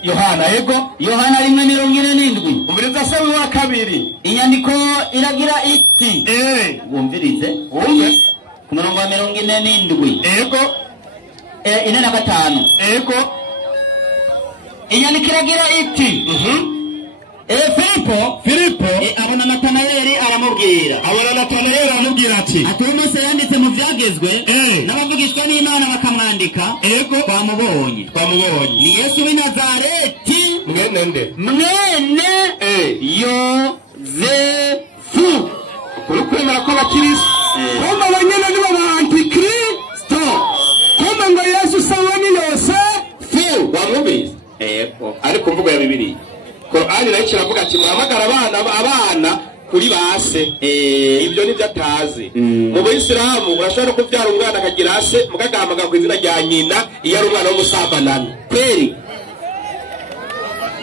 Yohana yego. Yohana 1:47. Umviriza se wa kabiri. Inyandiko iragira iti. Wumvirize. Wumve. Ku murongo wa 47. Yego. 4:5. Yego. Inyandiko iragira iti. Filipo abona Natanayeli aramubwira ati Mose yanditse mu byagezwe n'abavugishwa n'Imana bakamwandika twamubonye ni Yesu w'i Nazareti mwene Yozefu. Kuri kwemera ko abakristo kumva banyene nibo ba antikristo, kumva ngo Yesu sawa ni Yosefu wamubise. Ariko mvugo ya Bibiliya Qur'ani nayo kiravuga ati muhamagara abana kuri base. Ibyo nibyo atazi. Mu Bayisilamu urashobora kubyara umwana akagira se mukagahamagara ku izina rya nyina iyo ari umwana w'umusambanana. Kweli.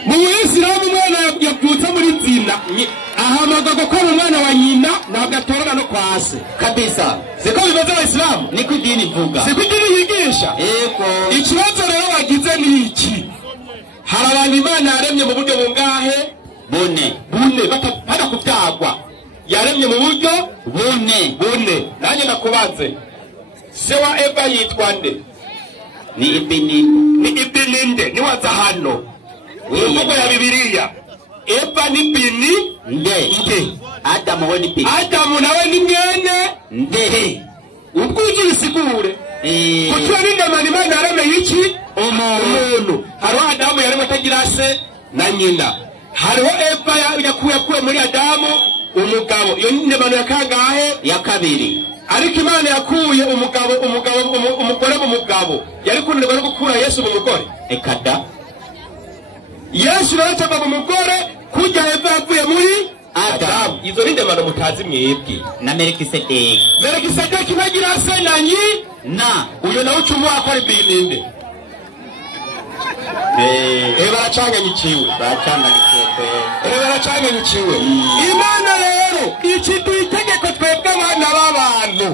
Mu Bayisilamu umwana yabyutse muri zina ahamagara ko ari umwana wa nyina ntabwo atorana no kwa se. Kabisa. Siko bibaza Abayisilamu. Niko idini ivuga. Siko idini yigisha. Ikibazo rero wagize ni iki? Hari abantu Imana yaremye mu buryo bungahe? Bune bata kubyagwa. Yaremye mu buryo bune. Nanjye nakubanze. Se wa Eva yitwa nde? Ni Ibininde. Ni waza hano. Mvugo ya Bibiliya. Eva ni nde. Adamu we ni Bini. Adamu nawe ni mwene nde. Ubwuzu bisigure. Kuko n'indemana Imana yaremeye iki? Umuntu. Hariho Adamu yaremwe atagira se na nyina. Hariho Eva yakuye muri Adamu umugabo. Iyo ndemano ya kangahe? Ya kabiri. Ariko Imana yakuye umugore mu mugabo. Yari kunanirwa no gukura Yesu mu mugore. Ekada. Yesu rero cyava mu mugore kujya Eva yavuye muri Adamu. Izo ndemano mutazi mwebwe. Na Melkisedeki ntagira se na nyina. Uyo nawe ucumuha ko ari Bininde. Baracanganyikiwe. Baracanganyikiwe. Imana rero ikiduha itegeko twebwe abana b'abantu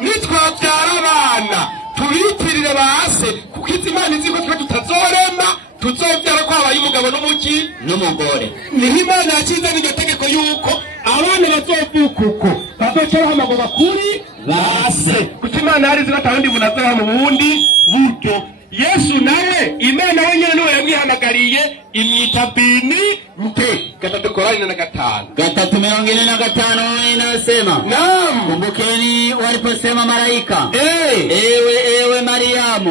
nitwabyara abana tubitirire base kuko izi Imana izi ko twe tutazorema tuzobyara ko habaye umugabo n'umuki n'umugore. Niho Imana yakizana iryo tegeko yuko abana bazovuka uko bazoca bahamagara kuri base kuko Imana yari izi batawundi bunazoha mu bundi buryo. Yesu nawe Imana wenyine niwe yamwihamagariye imyita bini mte 3:45 3:45 inasema naam, kumbukeni waliposema malaika ewe Mariamu,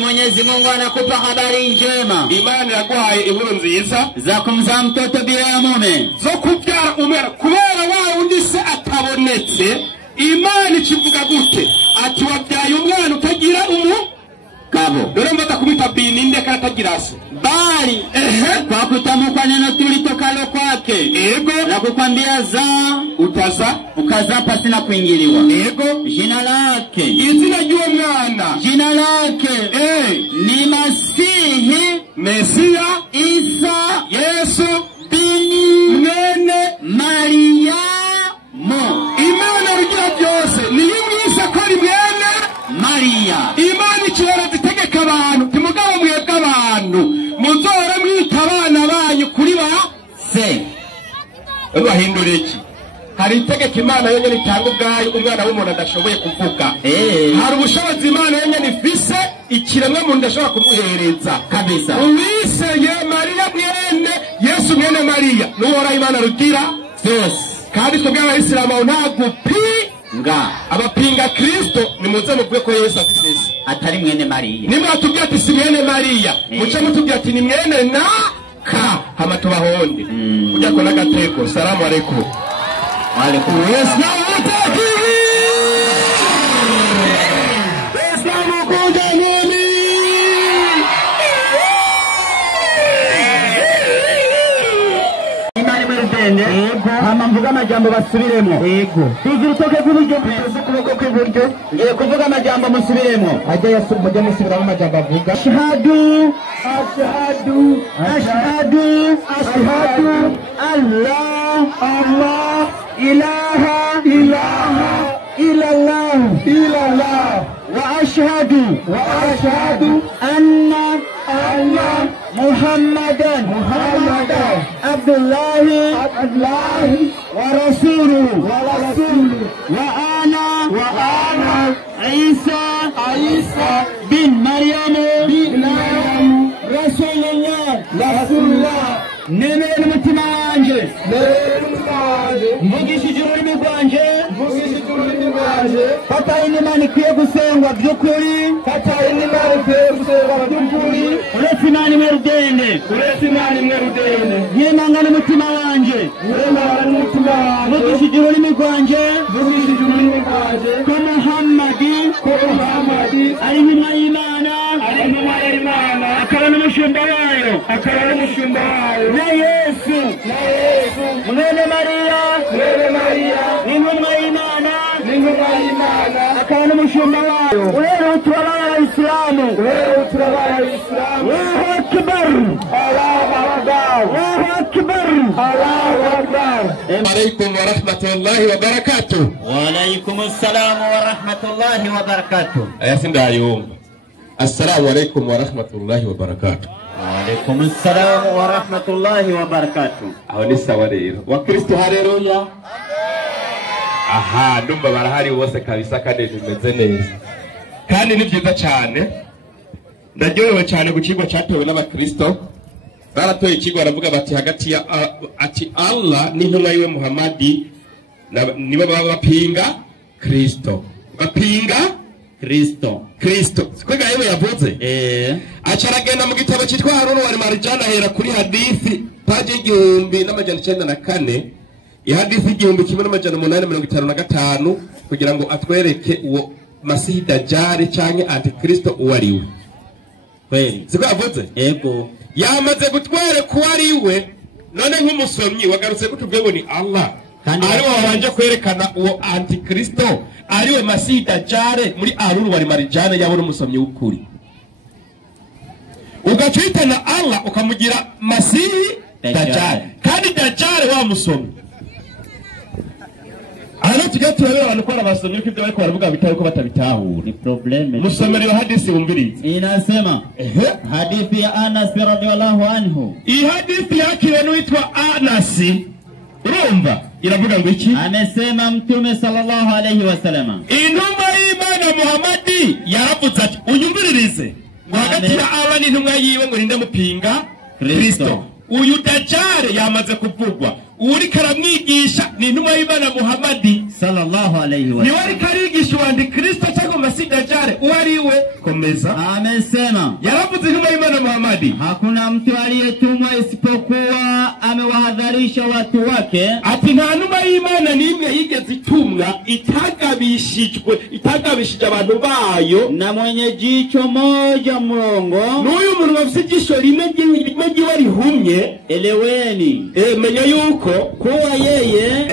Mwenyezi Mungu anakupa habari njema. Imana yaguhaye inkuru nziza za kumzaa mtoto bila mume, zo kubyara umera kubera wa undi se atabonetse. Imana ikivuga gute ati wabyaye umwana utagira kabo dore mbata kumita bini ndeka atagira se bali kwa kutamkwa neno tulitokalo kwake na kukwambia za ukazaa pasina kuingiliwa. Jina lake, izina ry'uwo mwana, jina lake ni Mesia Isa Yesu bini mwene Mariamu. Imana rugira byose ni imwisa ko ari mwene Maria. Imana ikirara zitegeka abantu timugabo mwebwe abantu muzora mwita abana banyu kuri ba se bahindura iki. Hari itegeko Imana yonyine itanga ubwayo umwana w'umuntu adashoboye kuvuga. Hari ubushobozi Imana yonyine ifise ikiremwa muntu adashobora kumuhereza kabisa. Uwiseye Maria mwene Yesu mwene Maria nuhora Imana rugira byose. Kandi twebwe Abayisilamu nta gupinga abapinga Kristo nimuze muvuge ko Yesu afise atari mwene Maria. Nimwatubwira ati si mwene Maria muce mutubwira ati ni mwene na ka hama tubahonde ujya ko nagateko. Salamu alaykum. Waalaikum Islam utakiri Islam kuja nini imani mwirutende hama mvuga amajambo basubiremo. Tuzi urutoke rw'iburyo tuzi ukuboko kw'iburyo ngiye kuvuga amajambo musubiremo. Mujye musubiramo amajambo avuga ashhadu Allah ilaha illallah wa ashhadu anna Muhammadan Abdullahi wa rasuluhu wa ana Isa bin Maryam Rasulullah. Nemera umutima wanje mvugishije ururimi rwanje fata Imana ikwiye gusengwa by'ukuri uretse Imana imwe rudende yemangana umutima wanje mvugishije ururimi rwanje ko Muhammadi ari intumwa y'Imana akaba n'umushumba wayo na Yesu mwene Maria ni intumwa y'Imana akaba n'umushumba wayo. Rero turabaye Abayisilamu. Allahu akbar. Alaykum wa rahmatullahi wa barakatuh. Wa alaykum assalam wa rahmatullahi wa barakatuh. Ayasindayumva. Assalamu alaykum wa rahmatullahi wa barakatuh. Alaikum assalam wa rahmatullahi wa barakatuh. Aho ni sawa rero. Wa Kristo haleluya. Aha, ndumva barahari bose kabisa kandi bimeze neza. Kandi ni byiza cyane. Ndaryohewe cyane gukigwa cyatowe n'Abakristo. Baratoye ikigwa baravuga bati hagati ya ati Allah n'intumwa yiwe Muhammadi nibo baba bapinga Kristo. Bapinga Kristo. Siko gayewe yavuze. Acaragenda mu gitabo cyitwa Harun wa Marjana hera kuri hadithi paje 1904 ihadithi 1855 kugira ngo atwereke uwo Masihi Dajjal canke Antikristo uwariwe. Kweli. Siko yavuze? Ego. Yamaze gutwereka uwariwe none nk'umusomyi wagarutse gutubwe ngo ni Allah. Ari wabanje kwerekana uwo Antikristo ariwe Masihi Dajjal muri Harun wa Marjana yabona umusomyi w'ukuri. ugacitana Allah ukamugira Masihi Dajjal kandi Dajjal wa musomyi. Ano tujya turabera abantu ko abasomyi ko ibyo bariko baravuga bitari ko batabitahura. Ni probleme. Musomeri wa hadithi umvirize. Inasema hadithi ya Anas radhiyallahu anhu. Hii hadithi yake inaitwa Anas. Urumva iravuga ngo iki? Amesema Mtume sallallahu alayhi wasallam. Inuma y'Imana Muhammadi yaravuze ati unyumviririze. Hagati ya Allah n'intumwa yiwe ngo ninde mupinga Kristo. Uyu Dajjal yamaze kuvugwa. Uri karamwigisha ni intumwa y'Imana Muhammadi sallallahu alayhi wasallam. Ni wari karigisha wandi Kristo cyangwa Masihi Dajjal uwariwe komeza. Amesema yaravuze intumwa y'Imana Muhammadi hakuna mtu aliyetumwa isipokuwa amewahadharisha watu wake. Ati nta ntumwa y'Imana nimwe yigeze itumwa itagabishije abantu bayo na mwenye jicho moja mrongo. N'uyu muntu bafite ijisho rimwe giwe rihumye. Eleweni menya yuko kuwa yeye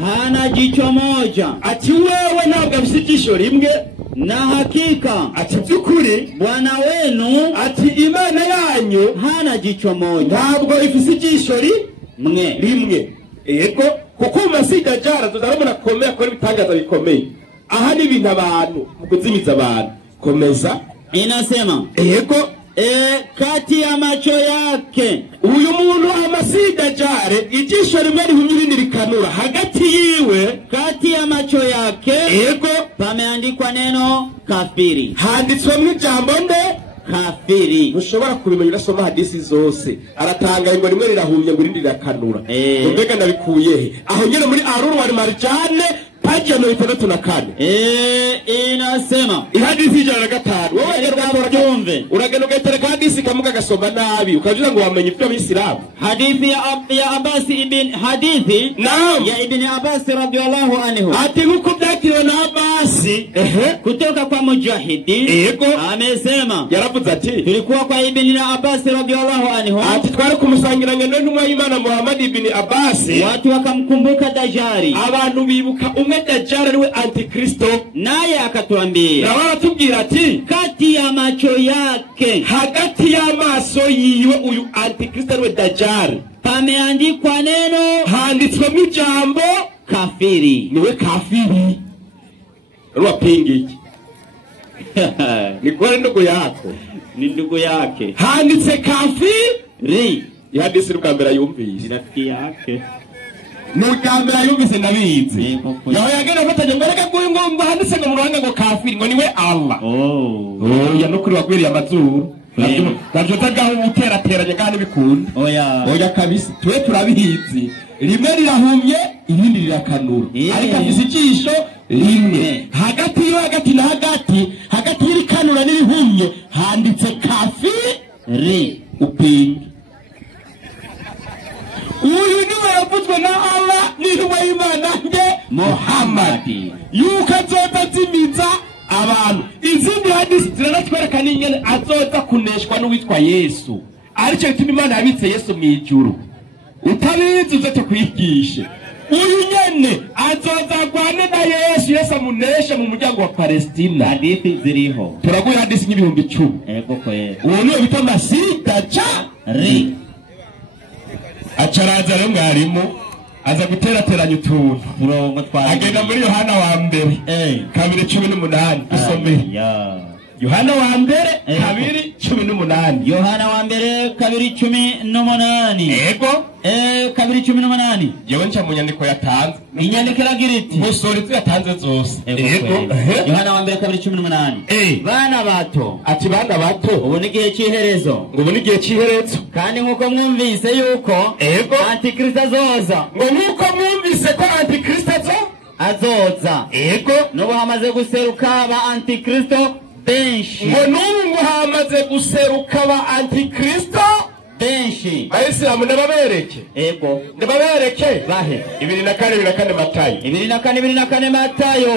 hana jicho moja. Ati wewe ntabwo afite ijisho rimwe, na hakika ati byukuri Bwana wenu ati Imana yanyu hana jicho moja, ntabwo ifite ijisho rimwe. Yego kuko Masihi Dajjal tuzarabona komera ko bitangaza bikomeye. Aha ni ibintu abantu mukuzimiza abantu. Komeza. Inasema yego kati ya macho yake uyu muntu Masihi Dajjal ijisho rimwe rihumye irindi rikanura. Hagati yiwe kati ya macho yake yego pameandikwa neno kafiri. Handitswemo ijambo nde kafiri. Mushobora kubimenya urasoma hadisi zose. Aratanga ngo rimwe rirahumye ngo irindi rirakanura. Mbega nabikuye he? Aho nyene muri Arur wal Marjan paji ya 34. Inasema ihadithi ijana na gatanu. Wowe uragenda ugatereka hadisi kamuga gasoma nabi ukavuga ngo wamenye ibyo Abisilamu. Hadithi ya Abbas ibn hadithi naam ya Ibn Abbas radhiyallahu anhu. Ati huko byakiriwe na Abbas kutoka kwa Mujahidi. Yego amesema yaravuze ati tulikuwa kwa Ibn Abbas radhiyallahu anhu. Ati twari kumusangiranya n'intumwa y'Imana Muhammad ibn Abbas. Watu wakamkumbuka Dajjal. Abantu bibuka umwe Dajjal ariwe Antikristo. Naye akatuambia na waratubwira ati kati ya macho yake hagati y'amaso yiwe uyu Antikristo ariwe Dajjal pameandikwa neno, handitswemo ijambo kafiri. Niwe kafiri. Ruwapinga iki? Ni kwa ndugu yako. Ni ndugu yake. Handitse kafiri. ihadisi rukambera yumvise rafiki yake mukambera yumvise ndabizi yaho yagenda fatanye mbereka ngo handitse ngo muruhanga ngo kafiri ngo niwe Allah ya nukuri wagwiriye amazuru navyo tagaho uterateranye kandi bikunda oya kabisa twe turabihizi rimwe rirahumye irindi rirakanura ariko afise ijisho rimwe hagati na hagati y'irikanura n'irihumye handitse kafiri upinga uyu niwe yavuzwe na Allah n'intumwa y'Imana nge Muhammad yuko azotazimiza abantu izindi hadisi ziranatwereka n'ingene azoza kuneshwa n'uwitwa Yesu aricyo gituma Imana yabitse Yesu mw'ijuru utabizi uzote kwigisha uyu nyene azozagwane na Yesu amunesha mu muryango wa Palestina. Hadithi ziriho turaguye hadisi n'ibihumbi 10 ego kwera uwo niwe bita Masihi Dajjal acaraza rero mwarimu aza guterateranya utuntu murongo twari agenda muri Yohana wa mbere 2:18 usome Yohana wa mbere 2:18 Yohana wa mbere 2:18 ego 2:18 yewe nca mu nyandiko yatanze inyandiko iragira iti musorizi yatanze zose ego Yohana wa mbere 2:18 bana bato ati bana bato ubu ni igihe cy'iherezo ngo ubu ni igihe cy'iherezo kandi nkuko mwumvise yuko ego Antikristo azoza ngo nkuko mwumvise ko Antikristo azoza ego n'ubu hamaze guseruka ba Antikristo benshi ngo n'ubu hamaze guseruka ba Antikristo benshi Abayisilamu ndababereke ego ndababereke bahe 2:4 Matayo 2:4 Matayo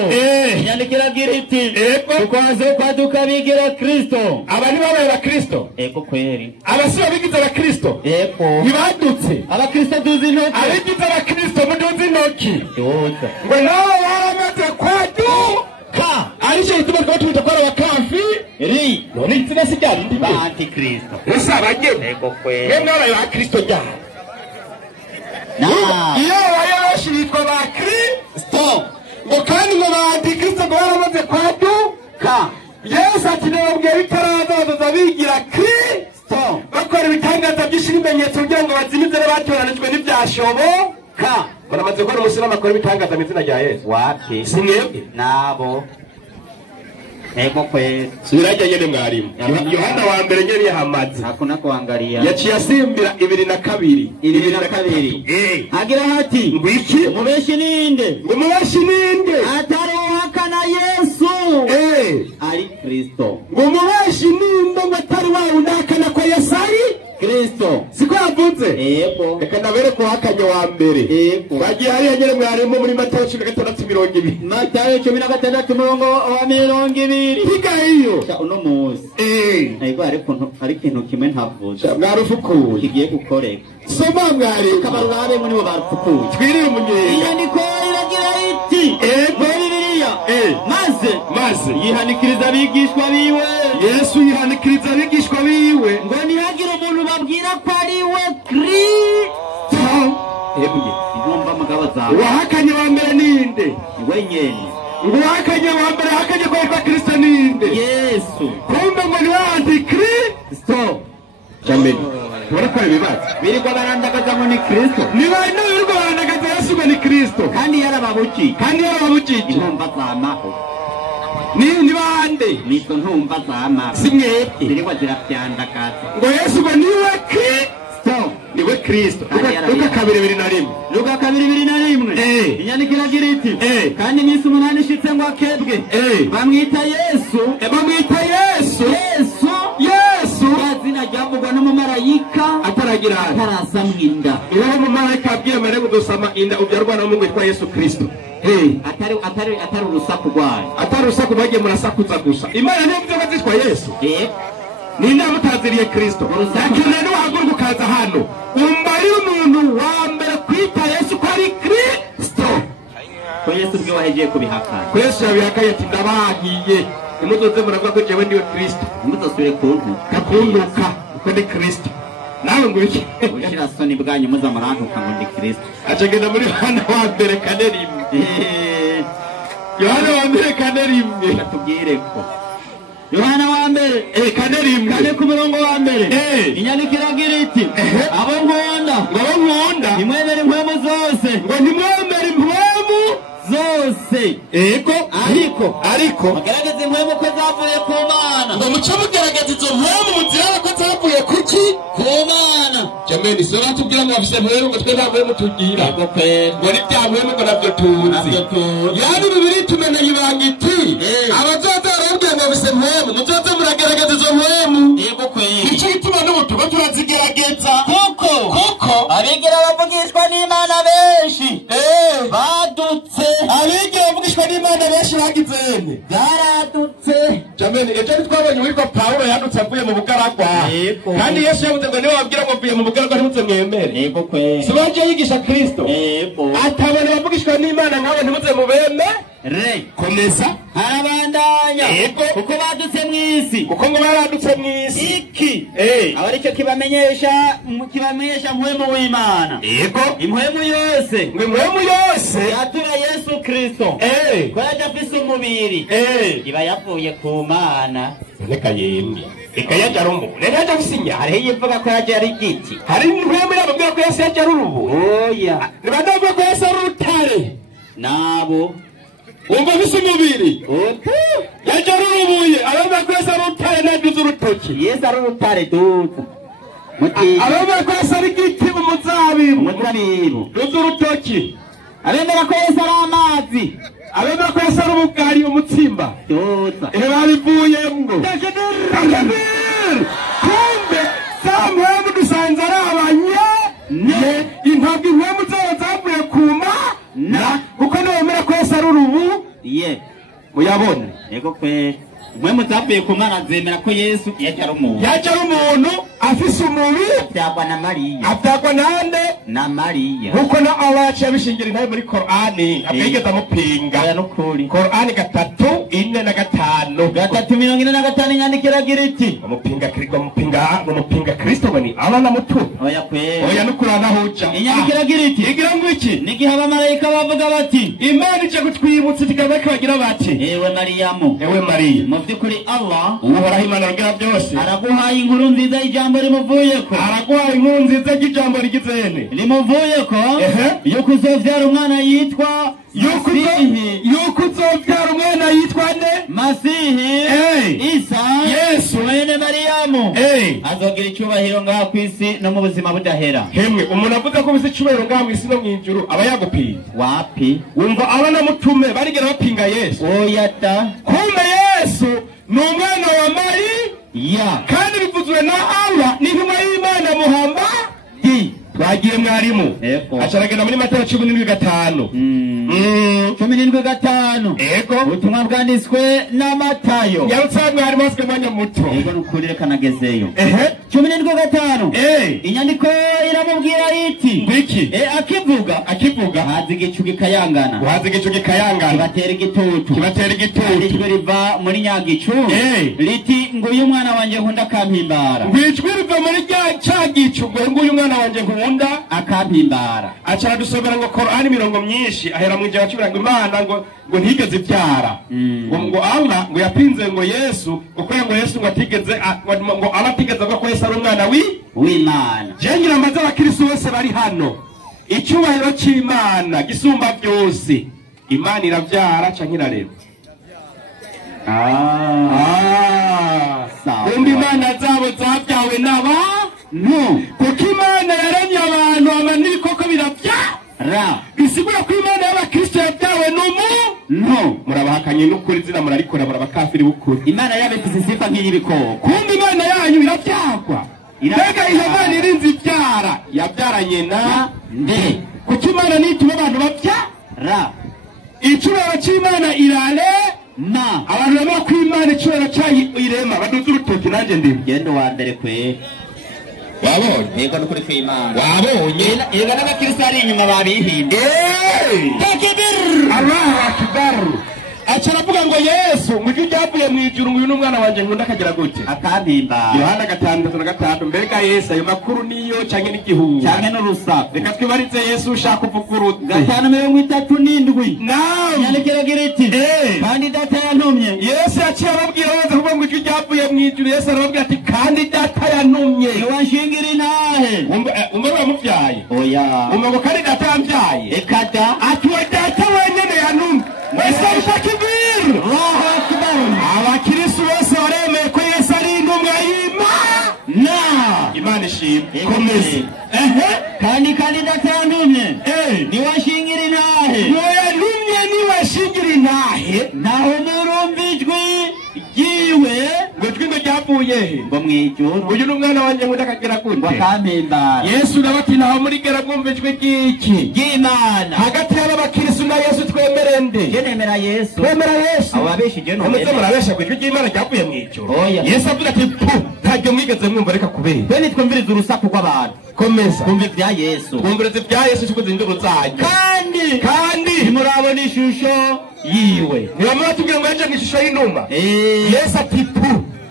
inyandikira giriti ego tukwazo kwaduka bigira Kristo aba ni babera Kristo ego kweri abasiba bigize aba Kristo ego nibadutse aba Kristo duzi ntoki abigize aba Kristo muduzi ntoki doza ngo nawo waramaze kwaduka aricyo gituma twaba twita ko ari abakafiri none izina si ryari ndi ba antikristo ese abageni ego kwe yemwe abaye ba kristo ryari iyo abaye benshi bitwa ba kristo ngo kandi ngo ba antikristo ngo baramaze kwaduka yesu ati nababwiye bitaraza bazoza bigira kristo bakora ibitangaza byinshi n'ibimenyetso kugira ngo bazimize n'abatoranijwe n'ibyashoboka baramaze gukora umusiramu akora ibitangaza mu izina rya yesu wapi si mwebwe nabo ego kwe sirajya nyene mwarimu Yohana wa mbere nyene yahamaze hakuna kuangalia yaciye asimbira 2:2 agira hati ngwiki umubeshi ninde ataruhakana Yesu ari Kristo umubeshi ninde ngo atari wawe unakana ko Yesu ari Kristo siko yavuze yego reka nabere kuhakanye wa mbere yego bagiye hariya nyene mwarimu muri Matayo 16:20 Matayo 16:20 higa hiyo uno muzi yego ari kintu kimwe ntavuze mwarufukuye kigiye gukoreka soma mwarimu kabarurabe muri bo barufukuye twirire umunyenga inyandiko iragira iti muri Bibiliya maze yihanikiriza abigishwa biwe Yesu yihanikiriza abigishwa biwe ngo ntihagire umuntu babwira ko ari we Kristo yemwe igomba mugabo zawe wahakanye wa mbere ninde iwe nyene ngo wahakanye wa mbere hakanye ko yitwa Kristo ninde Yesu kumbe ngo ni wa antikristo jameni turakora ibibazo biriko barandagaza ngo ni Kristo ni bande biriko barandagaza Yesu ngo ni Kristo kandi yarababuki intumva zamaho ni bande nizo ntumva zamaho si mwebwe ziriko zirapyandagaza ngo Yesu ngo niwe Kristo niwe Kristo Luka 2:1 Luka 2:1 inyandiko iragira iti kandi iminsi 8 ishitse ngo akebwe bamwita Yesu izina ryavugwa n'umumarayika atarasamwa inda iyo umumarayika abwiye Mariya gudusama inda ubyarwa na Mungu witwa Yesu Kristo atari urusaku rwayo atari urusaku bagiye murasakuza gusa Imana niyo mvuze ko zitwa Yesu ni inama utaziriye Kristo lakini nuhaguruka ukaza hano umbari umuntu wa mbere kwita Yesu ko ari Kristo ko Yesu bwe wahejeje kubihakana ko Yesu yabihakaye ati ndabahiye imuzoze muravuga ko jewe ndiwe Kristo muzosubire kunduka uko ndi Kristo nawe ngo iki ushira soni bwanyu muza murantuka ngo ndi Kristo acagenda muri Yohana wa mbere 4:1 Yohana wa mbere 4:1 atubwire ko Yohana wa mbere 4:1 kane ku murongo wa mbere inyandiko iragira iti abo nkunda nimwemere impwemu zose ngo nimwemere impwemu zose ariko mugerageze impwemu ko zavuye ku Mana ngo muce mugerageza izo mpwemu muziraba ko zavuye kuki ku Mana jameni so batubwira ngo bafise mpwemu ngo twe nta mpwemu tugira ngo ni bya mpwemu ngo navyo tuzi yani Bibiliya tumeneye ibanga iti abazoza barabwira ngo bafise mpwemu muzoze muragerageza izo mpwemu nicyo gituma n'ubutumwa turazigerageza kuko abigira bavugishwa n'Imana benshi badutse abigira bavugishwa n'Imana benshi bagize baradutse jameni ejo twabonye witwa Paulo yadutse avuye mu bugaragwa kandi Yesu yavuze ngo niwe wabwira ngo mvuye mu bugaragwa ntimuze mwemere si baje yigisha Kristo atabone bavugishwa n'Imana nkawe ntimuze mubeme komeza harabandanya kuko badutse mw'isi kuko ngo baradutse mw'isi iki abaricyo kibamenyesha mpwemu w'Imana impwemu yose yatura Yesu Kristo ko yaje afise umubiri iba yavuye ku Mana reka yemwe reka yaje ari umuntu reka yaje afise inyama hariho yivuga ko yaje ari igiti hari impwemu irababwira ko Yesu yaje ari urubu nibavuga ko Yesu ari urutare nabo umva bise umubiri yaje ari urubuye aravuga ko Yesu ari urutare naduze urutoki Yesu ari urutare duza aravuga ko Yesu ari igiti umuzabibu duze urutoki aremera ko Yesu ari amazi abemera ko Yesu ari ubugari umutsima babivuyemwo kumbe za mpwemu dusanze ari abanye intabwo impwemu zabo zavuye ku Mana kuko nibemera ko Yesu ari urubu muyabone mwe mutavuye ku Mana zemera ko Yesu yaje ari umuntu afise umubiri abyagwa na Mariya abyagwa nande na Mariya nkuko na abaci abishingira nayo muri Korani abwigeza mupinga oya nukuri Korani 3:4 na 5 3:45 inyandikira gira iti mupinga Kristo bani abana mutu oya kwe oya nukurana hoja inyandikira gira iti igira ngo iki nigihe abamarayika bavuga bati Imana ije kutwibutsa tikabaka bagira bati ewe Mariyamu ewe Mariya mu byukuri Allah uhoraho Imana rugira byose araguhaye inkuru nziza y'ijambo rimuvuyeko araguhaye inkuru nziza y'ijambo rigizene rimuvuyeko yuko uzovyara umwana yitwa yuko uzovyara umwana yitwa nde Masihi Isa Yesu mwene Mariyamu azogira icyubahiro ngaha ku isi no mu buzima budahera hemwe umuntu avuga ko bise icyubahiro ngaha mu isi no mu ijuru aba yagupiye wapi wumva abana mutume barigera bapinga Yesu oya ta kumbe Yesu ni umwana wa Mariya kandi bivuzwe na Allah ni intumwa y'Imana Muhammad twagiye mwarimu acaragenda muri Matayo 17:5 17:5 ego ubutumwa bwanditswe na Matayo yarutsa mwarimu asike mwanya muto ego nukurire kanagezeyo 17:5 inyandiko iramubwira iti ngwiki akivuga hazi igicu gikayangana kibatera igitutu ijwi riva muri nyagicu riti ngo uyu mwana wanje nkunda akampimbara ngwijwi riva muri cyagicu ngo uyu mwana wanje nkunda akampimbara acara dusomera ngo Korani mirongo myinshi ahera mu gihe cy'ibiranga Imana ngo ntigeze ibyara ngo Allah ngo yapinze ngo Yesu kuko ngo Yesu ngo atigeze ngo abatigeze avuga ko Yesu ari umwana w'Imana jengira amaze abakristo bose bari hano icyubahiro cy'Imana gisumba byose Imana irabyara canke irarera umbi Imana zabo zabyawe n'aba kuko Imana yaremye abantu amanini koko birabyara bisigura ko Imana y'abakristo yabyawe murabahakanye n'ukuri zina murarikora murabakafiri b'ukuri Imana yabifise sifa nk'iy'ibikoko kumbe Imana yanyu irabyagwa mbega iyo Imana irinzi ibyara yabyaranye na nde kuko Imana nituma abantu babyara icyubahiro cy'Imana irare abantu baba ko Imana icyubahiro cyayo irema baduze urutoki nanjye ndimo gendo wa mbere kwe wabonye yego nukuri kw'Imana wabonye yego n'abakristo ari inyuma babihinde takbir Allahu akbar acaravuga ngo Yesu mu gihe cyavuye mu ijuru uyu n'umwana wanje nkunda akagera gute akampimba Yohana 6:5 mbega Yesu ayo makuru niyo canke n'igihugu canke n'urusaku reka twibarize Yesu ushaka kuvuguruza 5:37 naam yandikiragira iti kandi data yantumye Yesu yaciye ababwira bose kuvuga ngo icyo cyavuye mu ijuru Yesu arababwira ati kandi data yantumye washingira intahe umwe bamuvyaye oya ngo kandi data yambyaye ekada ati we data wenyene yantumye Yesu takbir Allahu akbar abakristo bose baremeye ko Yesu ari intumwa y'Imana Imana ishimwe komeze kandi data yantumye niwashingira intahe yantumye niwashingira intahe ntaho murumva ijwi ryiwe ngo twingo ryavuye he ngo mwijuru uyu n'umwana wanje nkunda akagera gute wakampimbara Yesu nabati naho muri gera mwumva ijwi ry'iki ry'Imana hagati y'abakristo na Yesu twemerere nde nemera Yesu twemera Yesu abo babeshije no muze murabesha ijwi ry'Imana ryavuye mu ijuru oya Yesu avuga ati ntajye mwigeze mwumva reka kubera bene twumviriza urusaku rw'abantu komeza twumva ibya Yesu twumviriza ibya Yesu cyuko zinduru zanyu kandi murabona ishusho yiwe ntibamara tubwira ngo yaje n'ishusho y'inuma Yesu ati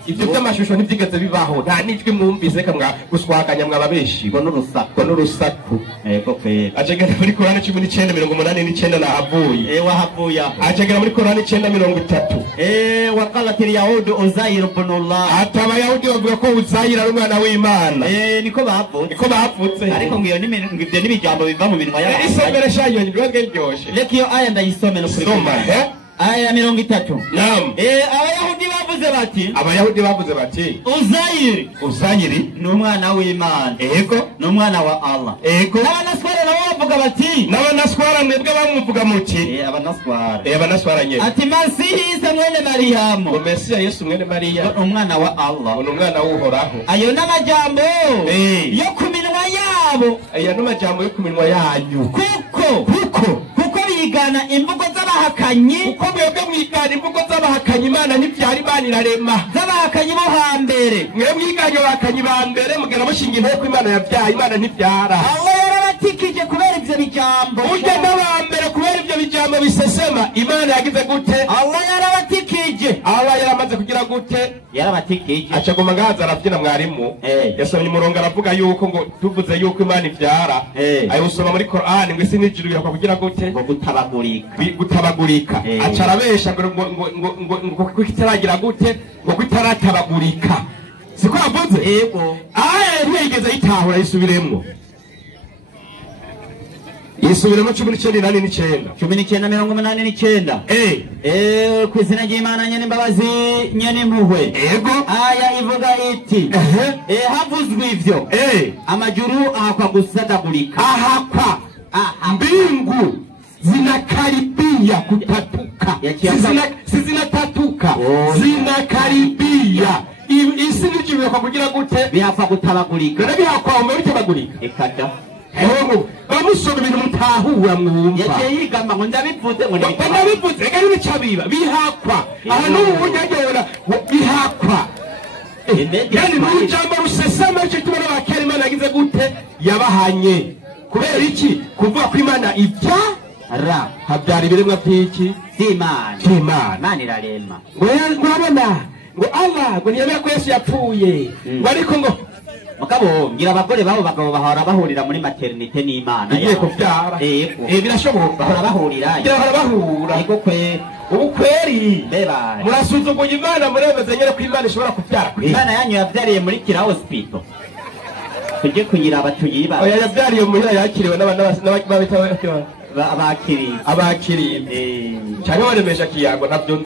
ibyo by'amashusho ntibyigeze bibaho nta nijwi mwumvise reka guswaganya mwababeshi ngo n'urusaku ego pe acegera muri Korani 19:89 nahavuye wahavuye acegera muri Korani 9:30 waqalatil yahud Uzair ibn Allah ati abayahudi bavuga ko Uzair ari umwana w'Imana niko bavutse ariko ngiyo ibyo n'ibijambo biva mu minwa y'abantu isomere shayo nibwebwe ryoshe reka iyo aya ndayisome no kuri aya 30 naam abayahudi bavuze bati Uzair ni umwana w'Imana ego ni umwana wa Allah ego n'abanaswara nabo bavuga bati n'abanaswara mwebwe bamuvuga muti abanaswara nyene ati Masihi Isa mwene Mariyamu ngo Mesiya Yesu mwene Mariya umwana wa Allah ni umwana w'Uhoraho ayo n'amajambo yo ku minwa yabo ayo n'amajambo yo ku minwa yanyu kuko mwigana imvugo z'abahakanyi kuko mwebwe mwigana imvugo z'abahakanyi Imana n'ivyari Imana irarema z'abahakanyi bo hambere mwe mwiganye abahakanyi ba mbere mugera mushinga inteko ko Imana yavyaye Imana ntivyara Allah yarabatikije kubera ivyo bijambo uje n'abambere kubera ivyo bijambo bisesema Imana yagize gute Allah yarabatikije Allah yaramaze kugira gute yarabatikije acagoma ngaza aravyina mwarimu yasomye umurongo aravuga yuko ngo tuvuze yuko Imana ivyara ayo usoma muri Qur'an ngo isi n'ijuru yakwa kugira gute ngo gutabagurika acarabesha ngo kitaragira gute ngo kitaratabagurika siko avuze yego aya ntiyigeze yitahura yisubiremmo Isubiremo 19:89 kwizina ry'Imana nyene imbabazi nyene impuhwe ego aya ivuga iti havuzwe ivyo amajuru ahakwa gusadagurika ahakwa mbingu zinakaribia kutatuka zinatatuka zinakaribia isi n'ijuru yakwa kugira gute bihakwa gutabagurika rero bihakwa umwe bitabagurika ekada Eho bamusoma ibintu mutahura mwumva yaciye yigamba ngo ndabivuze ngo ndabivuze reka nibicabiba bihakwa aha n'ubu nyagora bihakwa yani n'ijambo rusesama icyo tubona bakera Imana yagize gute yabahanye kubera iki kuvuga ko Imana ivyara habyara ibiremwa by'iki Imana irarema ngo urabona ngo Allah ngo niyemera ko Yesu yapfuye ngo ariko ngo mugabo ngira abagore babo bagabo bahora bahurira muri maternité n'Imana yawe kuvyara birashoboka bahora bahurira yego kwe ubu kweri beba murasuzuguye Imana murebeze nyere ko Imana ishobora kuvyara Imana yanyu yavyariye muri Kira Hospital tujye kugira abatuyiba oya yavyariye muhira yakiriwe n'ababita abakiri cyane waremesha kiyago navyo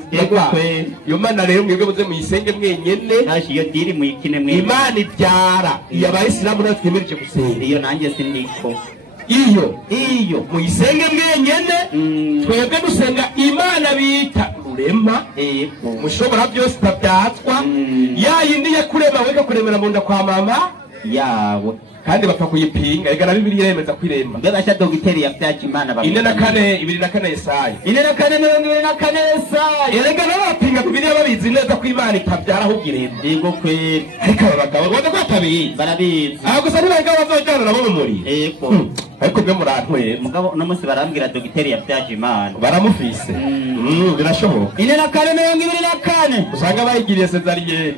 iyo Mana rero mwebwe muze muyisenge mwenyene nashi iyo diri muyikine mwe Imana ivyara y'abayisilamu natwemerije gusenga iyo nanjye sindiko iyo muyisenge mwenyene twebwe dusenga Imana bita rurema mushobora byose tabyatwa yayindi yakurema weka kuremera mu nda kwa mama yawe kandi bapfa kuyipinga igana Bibiliya yemeza kwiremba mbebasha dogiteri yafyaje Imana bamwe 4:24 Yesaya 4:24 Yesaya erega n'abapinga Bibiliya babizi neza ko Imana itabyara ahubwo iremba yego kwe ariko abagabo bose kwatabizi barabizi gusa nibaga bazojana nabo mu muri yego ariko bwe murantwe mugabo no musi barambwira dogiteri yafyaje Imana baramufise birashoboka 4:24 usanga bayigiriye Cesariyene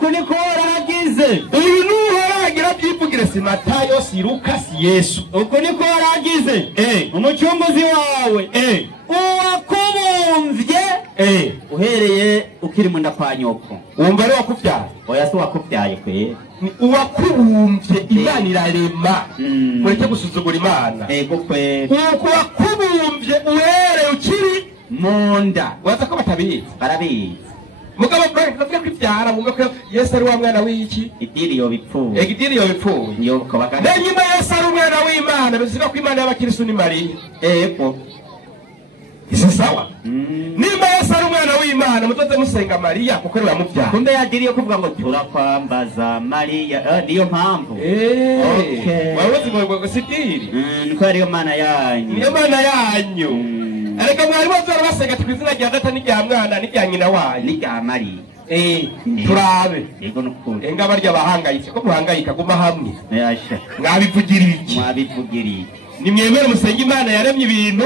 kuniko waragize uyu nuhoragira byivugire si Matayo si Luka si Yesu ukuniko waragize umucunguzi wawe uwakubumvye uhereye ukiri mu nda kwa nyoko wumva ari wakuvyaye oya si wakuvyaye kwe uwakubumvye Imana irarema mureke gusuzugura Imana ego kwe uwakubumvye uhereye ukiri mu nda waza ko batabizi barabizi mugabo bavuga ko ivyara mu ko Yesu ari wa mwana w'iki idiri yo bipfuye yo kabaka nyuma Yesu ari umwana w'Imana biziga ko Imana y'abakristo ni Mariya isi sawa nimba Yesu ari umwana w'Imana mutoze musenga Mariya kuko ari wamuvyara kumbe yadiriye kuvuga ngo turakwambaza Mariya niyo mpamvu wabuze ngo sidiri niko ariyo Mana yanyu niyo Mana yanyu areka mwari bazora basenga twizina rya data n'irya mwana n'irya nyina wayo n'irya Mariya turabe yego nukuri enga barya bahangayitse ko muhangayika guma hamwe yasha mwabivugiriye nimwemere musenga Imana yaremye ibintu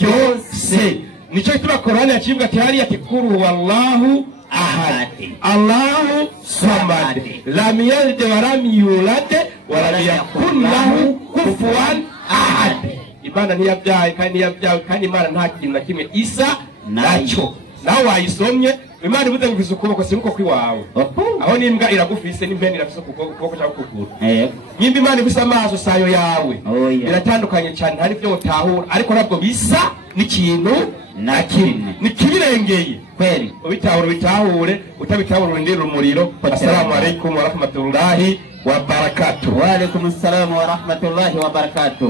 byose nico ituma Qur'ani yacibwa ati hariya tikuru wallahu ahad Allahu samad lam yalid wa lam yulad wa lam yakul lahu kufuwan ahad Imana ntiyabyaye kandi Imana nta kintu na kimwe isa nacyo nawe wayisomye Imana ivuze ngo ufise ukuboko si uko kwiwawe aho n'imbwa iragufise n'impeni irafise ukuboko cyangwa ukuguru nyimba Imana ifise amaso sayo yawe biratandukanye cyane hari byo utahura ariko nabwo bisa n'ikintu na kimwe nikibirengeye kweli ubitahure utabitahura urindira umuriro. Assalamu alaykum wa rahmatullahi wa barakatuh. Wa alaykum assalam wa rahmatullahi wa barakatuh.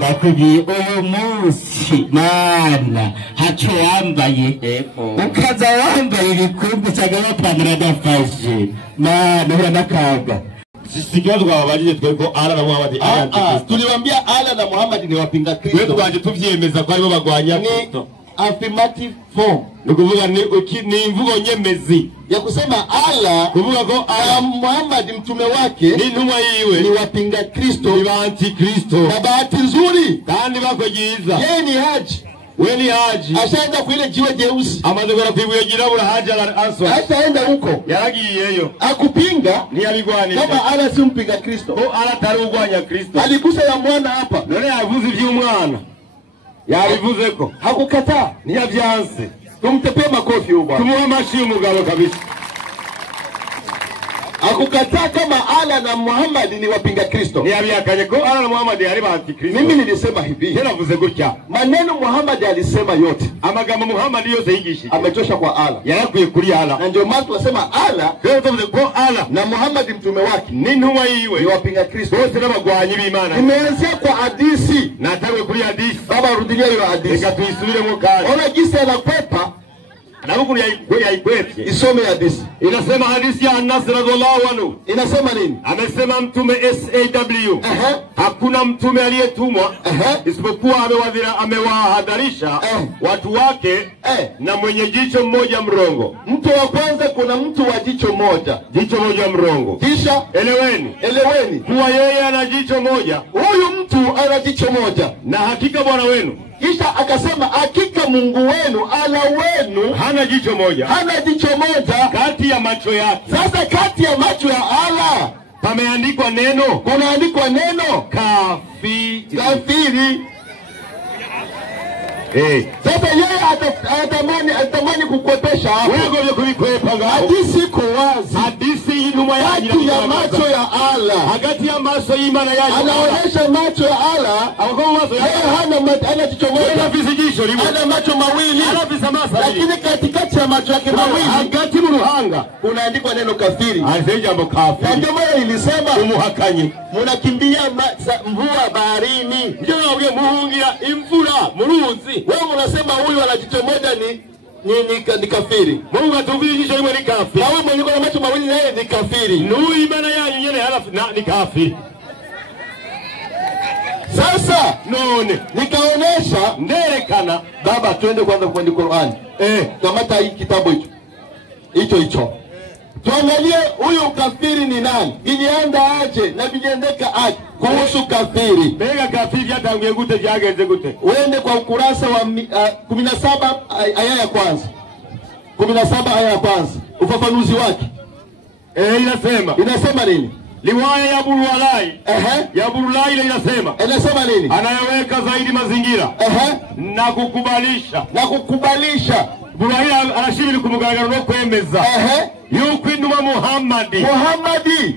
Bakugi umunsi mana hacho wambaye ukaza wambaye ibikumbi cyangwa bapamira dafashe mana urana kaga sikiwa twabajije tweko Allah na Muhammad tuliwaambia Allah na Muhammad ni wapinga Kristo. Wewe twaje tuvyemeza ko aribo bagwanya Kristo. Affirmative form. Nukuvuga ni imvugo nyemezi ya kusema Allah kuvuga ko Muhammad mtume wake ni ntumwa yiwe ni wapinga Kristo, ni anti Kristo. Na bahati nzuri kandi bakogiza yeye ni Haji. We ni Haji. Ashaenda kuile jiwe jeusi. Amaze gora kwibuye girabura Haji answa. Ashaenda huko. Yaragiyeyo. Akupinga ni abigwanisha. Kama Allah si mpinga Kristo. Ko Allah tarugwanya Kristo. Aligusa ya mwana hapa. None yavuze iby'umwana. Yabivuze ko. Hakukataa. Ni yavyanse. Tumtepee makofi huyo bwana. Tumuha mashi umugabo kabisa. Hakukataa kama Allah na Muhammad ni wapinga Kristo. Ni abiyakanye ko Allah na Muhammad ari banti Kristo. Mimi nilisema hivi. Tena vuze gutya. Maneno Muhammad alisema yote. Amagambo Muhammad yose yigishije. Ametosha kwa Allah. Yarakuye kuri Allah. Na ndio maana tunasema Allah, kwa tuvuze ko Allah na Muhammad mtume wake ni ntumwa yiwe. Ni wapinga Kristo. Bose n'abagwanyi b'Imana. Imeanzia kwa hadithi. Nataka kuri hadithi. Baba rudilia hiyo hadithi. Reka tuisubiremo kandi. Ona jinsi anakwepa. Na huko yaikwepye. Isome hadithi. Inasema hadithi ya Anas radhiallahu anhu. Inasema nini? Amesema mtume SAW. Hakuna mtume aliyetumwa isipokuwa amewahadharisha watu wake na mwenye jicho mmoja mrongo. Mtu wa kwanza kuna mtu wa jicho moja. Jicho moja mrongo. Kisha eleweni. Kuwa yeye ana jicho moja. Huyu mtu ana jicho moja. Na hakika Bwana wenu. Kisha akasema hakika Mungu wenu, Allah wenu hana jicho moja. Hana jicho moja kati ya macho yake. Sasa kati ya macho ya Allah pameandikwa neno. Kunaandikwa neno kafiri. Sasa yeye atamani kukwepesha hapo. Wewe kulikwepa ngao. Hadithi iko wazi. Hadithi inuma ya kati ya macho ya Allah. Hagati ya macho imana ya Allah. Anaonyesha macho ya Allah. Au macho ya Allah hana jicho moja. Ana macho mawili. Lakini katikati ya macho yake mawili hagati mu ruhanga kunaandikwa neno kafiri. Aisee jambo kafiri. Ndio maana nilisema umuhakanyi. Mnakimbia mvua baharini. Ndio nawe muhungira imvura muruzi. Wewe unasema huyu ana jicho moja ni kafiri. Mungu atuviri jicho limwe ni kafiri. Na wewe mwenye kuna macho mawili naye ni kafiri. Nui imana yanyu nyene halafu ni kafiri. Sasa none nikaonesha nderekana. Baba twende kwanza kwenye Qur'an. Kamata hii kitabu hicho. Tuangalie huyu kafiri ni nani? Ilianda aje na vijendeka aje kuhusu kafiri. Bega kafiri yatanguye gute vyageze gute? Uende kwa ukurasa wa 17 aya ya kwanza. 17 aya ya kwanza. Ufafanuzi wake. Inasema nini? Riwaya ya Burulai. Ya Burulai ile inasema nini? Anayeweka zaidi mazingira. Na kukubalisha. Burulai anashimira kumugaragaro no kwemeza. Yuko induma Muhammadi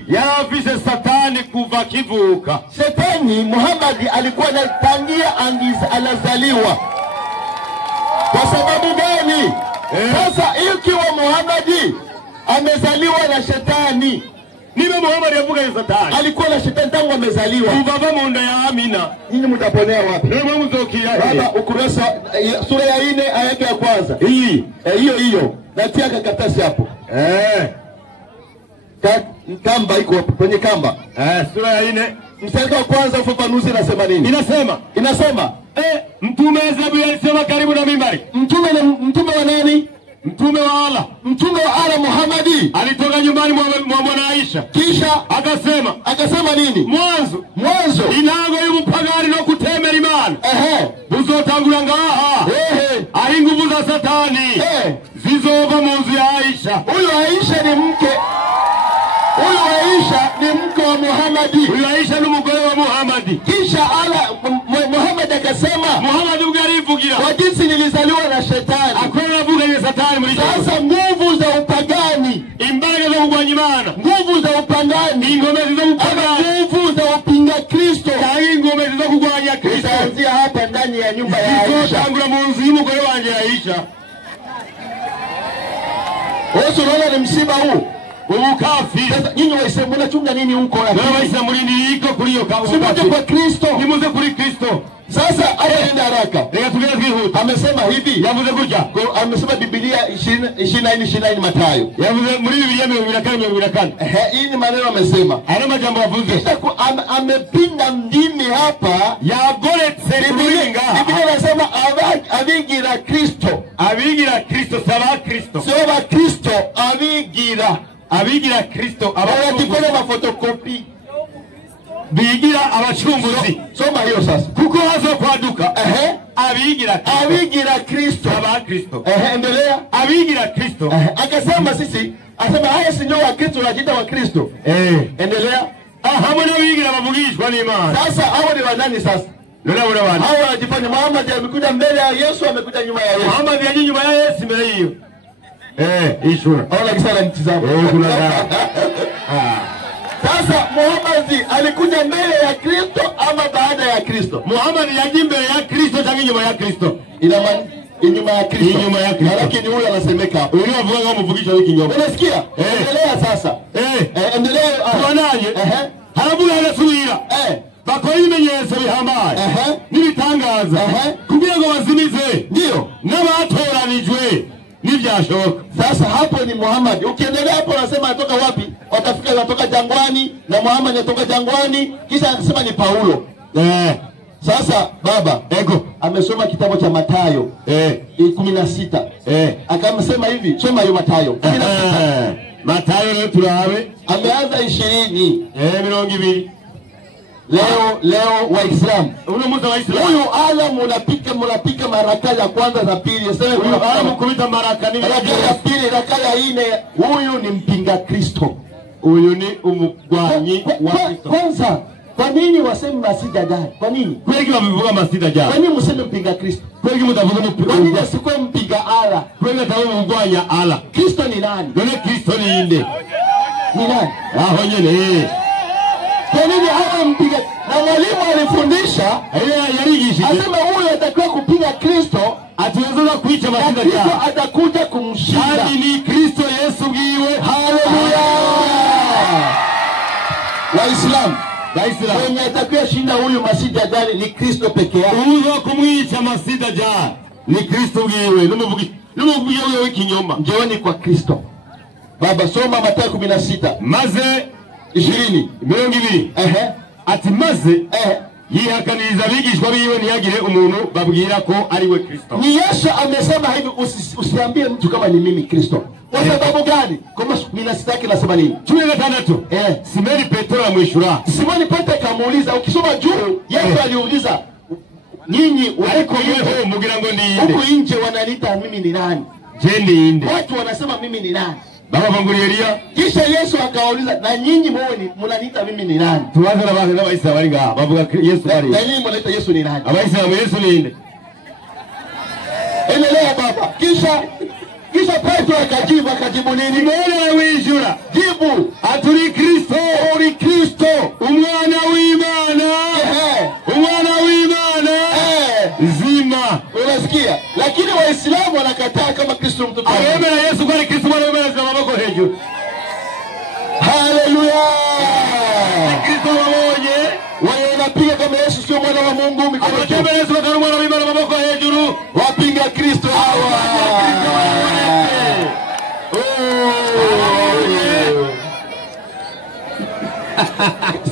yarafise satani kuva kivuka. Satani Muhammadi alikuwa anatangia anazaliwa. Kwa sababu gani? Sasa ikiwa Muhammadi amezaliwa na shetani, niwe Muhammad yavuga ya satani. Alikuwa na shetani tangu amezaliwa. Ubaba munda ya Amina. Nini mtaponea wapi? Ndio mzokia. Baba ukurasa sura ya 4 aya ya kwanza. Hii. Hiyo. Natia kakatasi hapo. Kamba iko hapo kwenye kamba. Sura ya 4 mstari wa kwanza ufafanuzi nasema nini? Inasema mtume Ezebu alisema karibu na mimbari. Mtume wa nani? Mtume wa Allah. Mtume wa Allah Muhammadi alitoka nyumbani mwa mwana Aisha. Kisha akasema nini? Mwanzo inago y'ubupagani no kutemera Imana. Buzotangura ngaha. Ari nguvu za satani. Zizova mu nzu ya Aisha. Huyo Aisha ni mke wa Muhammadi. Huyo Aisha ni mke wa Muhammadi. Kisha Muhammad akasema, Muhammad ugarivugira kwa jinsi nilizaliwa na shetani. Akwenda vuga ni satani muri. Sasa nguvu za upagani, imbaraga zo kugwanya Imana, nguvu za upagani, ingomezi zo upagani, nguvu za upinga Kristo, ingomezi zo kugwanya Kristo zitaanzia hapa ndani ya nyumba ya Aisha. Tangura mu nzu y'umugore wanje Aisha. Wewe unaona ni msiba huu? Ukafiri. Sasa nyinyi Waislamu mnachunga nini huko? Wewe Waislamu nini iko kuri hiyo kwa Kristo? Nimuze kuri Kristo. Sasa aende haraka. Ndio tugeze kuaduka. Amesema hivi. Yavuze kuja. Amesema Biblia 24 Mathayo. Yavuze muri Biblia 24. Hii ni maneno amesema. Ana majambo yavuze. Kisha amepinda ndimi hapa. Yagoretse kuringa. Biblia inasema abigira Kristo. Abigira Kristo saba Kristo. Saba Kristo abigira Kristo abakikora mafotokopi. Bigira abachunguzi. Soma hiyo sasa. Kuko hazo kwaduka. Abigira Kristo aba Kristo. Endelea. Abigira Kristo. Akasema sisi, asema haya si ndio wa Kristo wanajiita wa Kristo. Endelea. Hamwe n'abigira bavugishwa n'Imana. Sasa hao ni wanani sasa? Ndio wana. Hao wanajifanya Muhammad amekuja mbele ya Yesu, amekuja nyuma ya Yesu. Muhammad yaje nyuma ya Yesu mbele hiyo. Ishura. Ona kisala mtizamo. Kuna Sasa Muhammad alikuja mbele ya Kristo ama baada ya Kristo? Muhammad yaje mbele ya Kristo tangu nyuma ya Kristo. Ina maana nyuma ya Kristo. Nyuma ya Kristo. Lakini huyu anasemeka hapo. Huyu avuga kama mvugisha wiki nyuma. Unasikia? Endelea sasa. Endelea. Tuanaje? Harabu anasubira. Bakora ibimenyetso bihambaye. Nibitangaza. Kugira ngo bazimize. Ndio. N'abatoranijwe. Nivyashoboka. Sasa hapo ni Muhammad. Ukiendelea hapo unasema anatoka wapi? Watafika anatoka jangwani na Muhammad anatoka jangwani, kisha anasema ni Paulo. Sasa baba amesoma kitabu cha Mathayo 16. Akamsema hivi, soma hiyo Mathayo 16. Mathayo leo turabe ameanza 20. 20. Leo Waislamu. Huyu ala mnapika maraka ya kwanza na pili. Sasa ala mkubita maraka ni ya pili, raka ya 4. Huyu ni mpinga Kristo. Huyu ni umugwanyi wa Kristo. Kwanza, kwa nini waseme masida dai? Kwa nini? Kweli wamevuga masida jana. Kwa nini mseme mpinga Kristo? Kweli mtavuga mpinga. Kwa nini asikwe mpinga ala? Kweli tawo mugwanya ala. Kristo ni nani? Ndio Kristo ni inde. Ni nani? Nyene. Kwa nini hawa mpiga? Na mwalimu alifundisha, yarigishi. Asema huyu atakuwa kupiga Kristo, atuweza kuicha masida jana. Kristo atakuja kumshinda. Hadi ni Kristo Yesu giwe. Haleluya. Waislamu. Mwenye atakuwa shinda huyu masida jana ni Kristo peke yake. Uzo kumwicha masida jana ni Kristo giwe. Numuvugisha wewe w'ikinyoma. Njooni kwa Kristo. Baba soma Mathayo 16. Maze 20. 20. Ati maze yihakaniriza abigishwa biwe ntiyagire umuntu babwira ko ari we Kristo. Ni Yesu amesema hivi, usiambie mtu kama ni mimi Kristo. Kwa sababu gani? Kama 16 nasema nini? 16. Simoni Petro amwishura. Simoni Petro akamuuliza, ukisoma juu Yesu aliuliza, nyinyi uko wewe mugira ngo ndiinde. Huko nje wananiita mimi ni nani? Je ndiinde. Watu wanasema mimi ni nani? Baba banguri Elia. Kisha Yesu akawauliza, na nyinyi muone mnaniita mimi ni nani? Tuanze na baba Isa bali nga bavuga Yesu bali. Na nyinyi mnaita Yesu ni nani? Abaisilamu Yesu ni inde. Endelea baba. Kisha Petro akajibu nini? Mbele wishura. Jibu, aturi Kristo, uri Kristo, umwana w'Imana. Umwana w'Imana. Zima. Unasikia? Lakini Waislamu wanakataa kama Kristo mtoto wa Mungu. Amen. Yesu kwa Kristo mwana wa Mungu kama mako hejuru. Haleluya. Kristo wamoje. Wao wanapiga kama Yesu sio mwana wa Mungu mikono. Kama Yesu kama mwana wa Mungu kama mako hejuru. Wapinga Kristo hawa.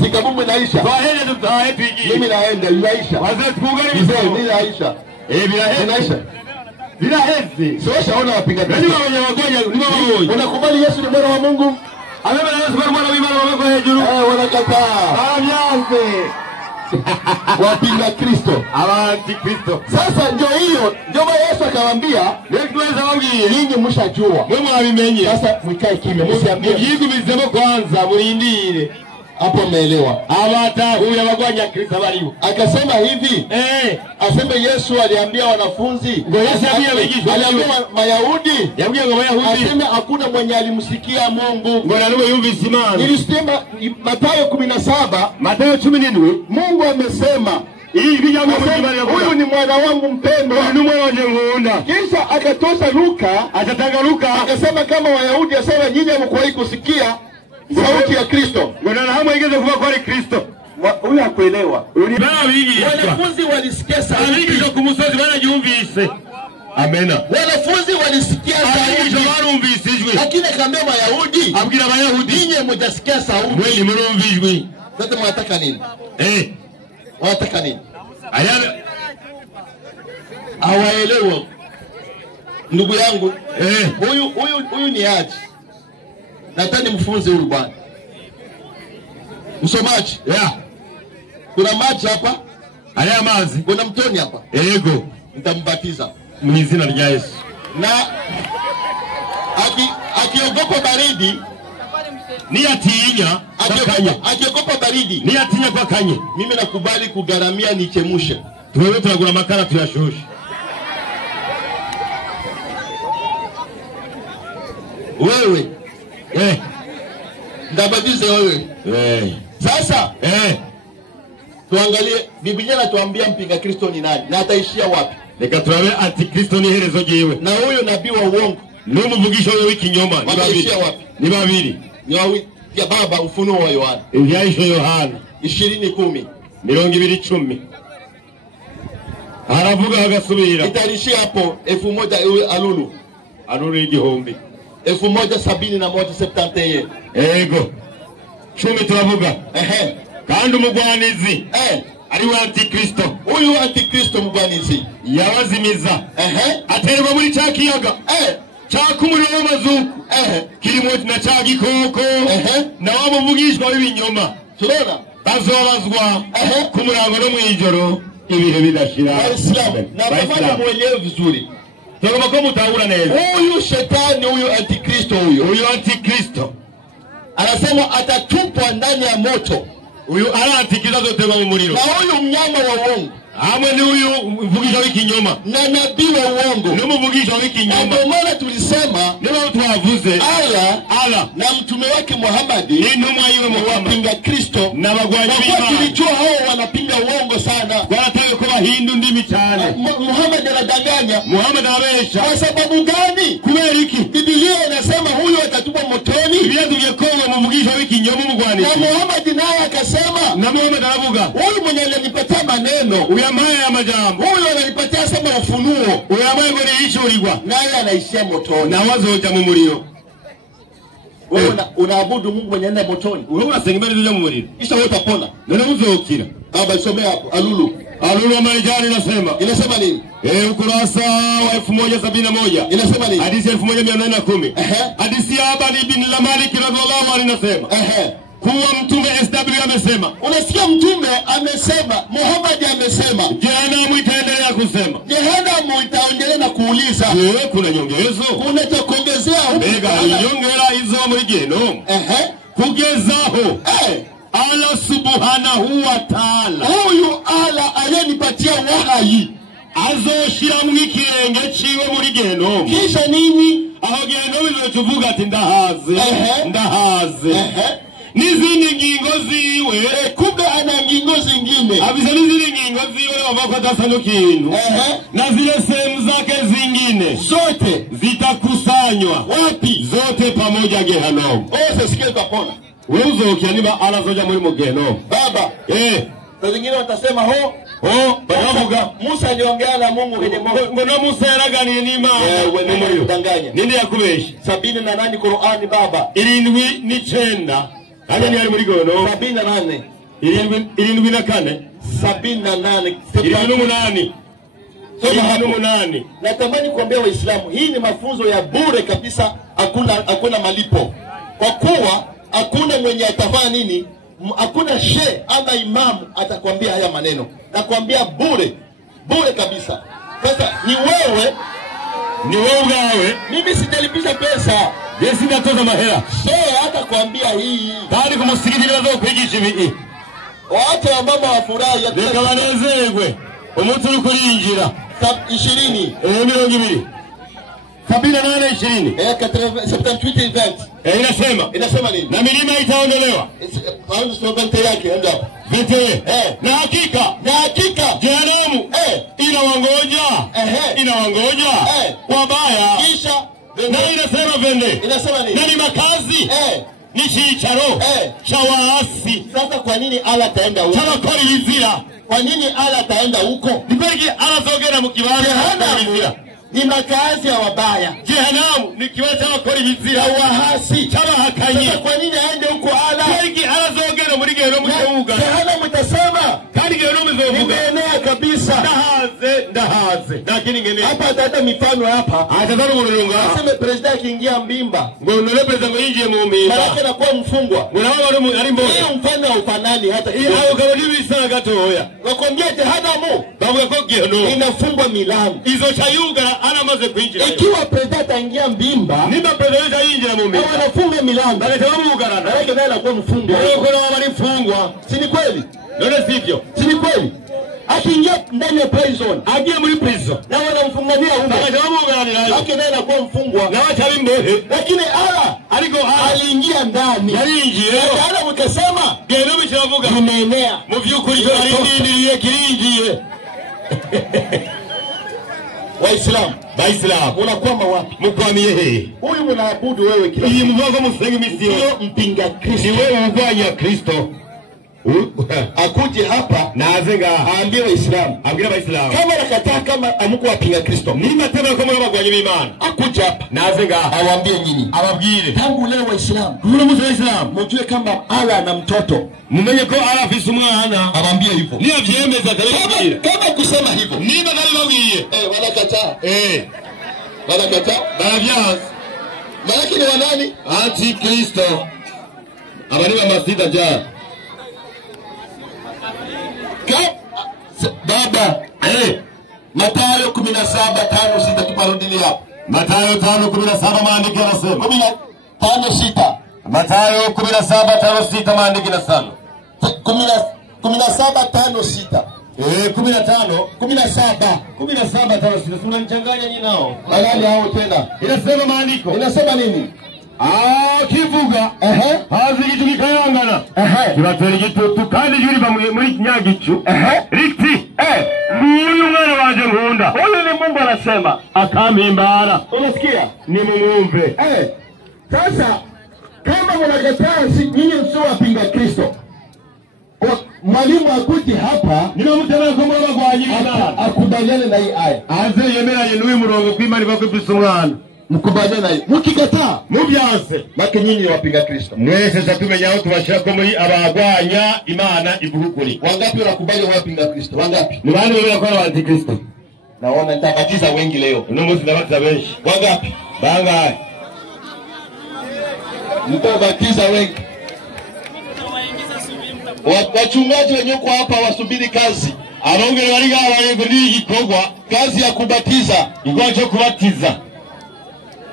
Sikabumu naisha. Baada tutaipigi. Mimi naenda inaisha. Wazee tukungani mzee. Mimi naisha. Bila bila hezi. Sio shaona wapinga Kristo. Nani wenye wagonya ni wao. Unakubali Yesu ni mwana wa Mungu? Amebeba Yesu kama mwana wa Mungu kama mako hejuru. Wanakataa. Amyanze. Wapinga Kristo. Awanti Kristo. Sasa ndio hiyo. Ndio Yesu akamwambia, "Nikuweza wabwiye nyinyi mshajua. Mwe mwabimenye. Sasa mwikae kimya, msiambie. Mugigumizemo kwanza murindire." Hapo umeelewa? Abatahuye abagwanya Kristo bariho. Akasema hivi, aseme Yesu aliambia wanafunzi, ngo Yesu aliambia Mayahudi, yabwiye ngo Mayahudi, aseme hakuna mwenye alimsikia Mungu. Ngo naliwe yumvise Imana. Nilisema Mathayo 17, Mathayo 17, Mungu amesema huyu ni mwana wangu mpendwa, ni mwana wangu nkunda. Kisha akatosha Luka, atatanga Luka, akasema kama Wayahudi asema nyinyi hamkuwahi kusikia sauti ya Kristo. Ngo na hamwe igeze kuba kwa Kristo. Huyu hakuelewa. Wanafunzi walisikia sauti. Abigishwa ku musozi barajumvise. Amena. Wanafunzi walisikia sauti. Lakini akamwambia Wayahudi, abwira Abayahudi, ninyi mtasikia sauti. Mwe murumvijwe. Sasa mnataka nini? Wanataka nini? Ayana hawaelewa. Ndugu yangu, huyu ni aje? Nataka mfunze huyu bwana. Msomaji. Kuna maji hapa? Haya mazi. Kuna mtoni hapa? Yego. Nitambatiza mu izina rya Yesu. Na akiogopa baridi, niyatinya akiogopa baridi, niyatinya kwa kanye, mimi nakubali kugaramia nichemushe. Tuwewe tunagura makara tuyashoshe. Wewe ndabadize wewe. Sasa tuangalie Biblia inatuambia mpinga Kristo ni nani na ataishia wapi? Reka turabe antikristo ni herezo jiwe. Na huyo nabii wa uongo n'umuvugisha wewe w'ikinyoma ni babiri. Ni wapi? Ya baba Ufunuo wa Yohana. Ibyahisho Yohana 20:10. 20:10. Haravuga agasubira. Itarishia hapo 1000 alulu igihumbi. 1071 Ego. 10 turavuga. Kandi umugwanizi ari wa antikristo. Huyu antikristo mugwanizi yabazimiza aterwa muri cya kiyaga cyaka umuriro w'amazuku kirimo na cya gikoko na wamuvugishwa w'ibinyoma. Turona bazobazwa ku murango no mwijoro ibihe bidashira. Na baba muelewe vizuri. Tugomba ko mutahura neza. Huyu shetani, huyu antikristo anasema atatupwa ndani ya moto. Huyu anatikiza zote mu muriro. Na huyu mnyama wa uongo hamwe ni huyu mvugisha w'ikinyoma na nabii wa uongo ni mvugisha w'ikinyoma. Ndio maana tulisema ndio tuwavuze Allah na mtume wake Muhammad ni ntumwa yiwe wapinga Kristo na bagwanya b'Imana. Tulijua hao wanapinga uongo sana, wanataka kuba hindu ndimi cyane. Muhammad anadanganya, Muhammad anabesha. Kwa sababu gani? Kubera iki? Biblia inasema huyo atatupwa motoni. Biblia tugekonga mvugisha w'ikinyoma mugwani. Na Muhammad naye akasema, na Muhammad anavuga huyu mwenye alinipatia maneno, uyamaya ya majambo, huyu ananipatia sema ufunuo, uyamaya ngo niishurirwa, naye anaishia motoni na wazoja mu muriro. Wewe unaabudu Mungu mwenye anaenda motoni. Wewe unasengemea ndio mu muriro. Kisha wewe utapona. Ndio uzokira. Baba somea hapo Alulu wa Marijani inasema nini? Ukurasa wa 1071 inasema nini? Hadithi 1810. Hadithi ya Abani bin Malik radhiallahu anhu inasema kuwa mtume SW amesema. Unasikia mtume amesema, Muhammad amesema, Jehanamu itaendelea kusema. Jehanamu itaendelea na kuuliza. Kuna nyongezo? Kuna cha kuongezea huko. Mega nyongera hizo muri Gehenomu. Kugezaho. Allah subhanahu wa ta'ala. Huyu Allah aliyenipatia wahayi azoshira mu ikirenge ciwe muri Gehenomu. Kisha nini? Aho Gehenomu izotuvuga ati ndahaze. Nizindi ngingo ziwe kumbe ana ngingo zingine. Abisa nizindi ngingo ziwe bavako atasanyo kintu. Na zile sehemu zake zingine zote zitakusanywa wapi? Zote pamoja Gehenomu. Sasa sikia kapona. Wewe uzokia niba anazoja muri Gehenomu. Baba kwa zingine watasema baravuga Musa aliongea na Mungu kwenye mbona Musa yaraganiye n'Imana. Wewe unadanganya. Ninde yakubesha? 78 Qur'ani baba. 79 hanya ni ari muri Gehenomu. 78 74 78 78. Natamani kuambia Waislamu hii ni mafunzo ya bure kabisa, hakuna malipo. Kwa kuwa hakuna mwenye atafanya nini, hakuna shehe ama imamu atakwambia haya maneno. Nakwambia bure kabisa. Sasa ni wewe ugawe. Mimi sitalipisha pesa. Yesi ndatoza mahera. Shehe hata kwambia hii. Bali kumusikiti nazo kwigisha ibi. Watu ambao wafurahi reka banezerwe. Umuntu uri kurinjira 20 20 78 20 inasema nini? Na milima itaondolewa. Vente yake ndio. Vente. Na hakika Jehanamu inawangoja wabaya. Kisha na inasema vende. Inasema nini? Na ni makazi ni chicaro cha waasi. Sasa kwa nini Allah ataenda huko? Cyabakora inzira. Kwa nini Allah ataenda huko? Nibeki arazogera mu kibanza inzira. Ni makazi ya wabaya. Jehanamu ni kibanza cy'abakora inzira wahasi. Cyabahakanye. Sasa kwa nini aende huko Allah? Nibeki arazogera muri gero mu kibuga. Jehanamu itasema kandi gero muzovuga. Nimeenea kabisa. Ndahaze. Lakini ngene. Hapa atata mifano hapa. Atazana ururunga. Aseme president akiingia mbimba. Ngono president yinjiye mu mbimba. Maana anakuwa mfungwa. Ngona ari mboga. Hiyo mfano ufanani hata hiyo ukaba nibisa gatoya. Wakwambia Jehanamu bavuga ko gihano inafungwa milango. Izo chayuga anamaze kuinjira. Ikiwa president aingia mbimba, niba president yinjira mu mbimba. Wanafunga milango. Baleta mugarana. Wale ndio anakuwa mfungwa. Wewe kuna wali mfungwa. Si ni kweli? Ndio sivyo. Si ni kweli? Akiingia ndani ya prison, agia muri prison. Na wanamfungania huko. Baleta mugarana. Wake naye anakuwa mfungwa. Na wacha limbohe. Lakini aliko aliingia ndani. Yaringiye. Ala mkasema, gero bichavuga. Imeenea. Mu vyukuri cyo arindiriye kiringiye. Waislamu unakwama wapi? Mukwamiye he? Huyu mnaabudu wewe kila. Iyi mvugo musenge misio. Mpinga Kristo. Wewe ugwanya Kristo. Akuje hapa na azenga aambie Waislamu, abwira Waislamu kama nakataa, kama amuko wapinga Kristo, nima tena kama bagwanye b'Imana, akuje hapa na azenga awaambie nyinyi, ababwire tangu leo Waislamu, kuna Waislamu mjue kama Allah na mtoto, mumenye ko Allah afise umwana, awaambie hivyo. Ni avyemeza kama kusema hivyo, niba nalibabwiye wanakataa wanakataa baravyaza, lakini wanani anti Kristo abari ba masida ja baba Mathayo 17:5-6 tuparudilia hapo. Mathayo 5:17 maandiko yanasema 15:6. Mathayo 17:5-6 maandiko yanasema 17:5-6. 17:5-6 tunamchanganya nyinyi nao. Angalia hao tena. Inasema maandiko. Inasema nini? Kivuga hazi kitu kikayangana kibatera igitutu kandi yuriba muri nyagicu riti uyu mwana waje nkunda. Huyu ni Mungu anasema akampimbara. Unasikia? Ni mumumve. Sasa kama mnakataa, nyinyi msio wapinga Kristo, mwalimu akuti hapa nimemtana kwa mwana kwa ajili ya akubaliane na hii aya. Aze yemera yenuwe murongo kwimana bakubisa umwana. Mkubaliane na hii. Mukikataa mubyanse bake nyinyi wapinga Kristo. Mwese satumenya aho tubashira ko muri abagwanya Imana ivugukuri. Wangapi wanakubali wapinga Kristo? Wangapi? Ni bandi wabera kwa anti Kristo. Naona nitabatiza wengi leo. Unomuzi ndabatiza benshi. Wangapi? Bangahe? Nitabatiza wengi. Wachungaji wenyewe kwa hapa wasubiri kazi. Abongere bari gabaye kuri igikorwa kazi ya kubatiza, igwa cyo kubatiza.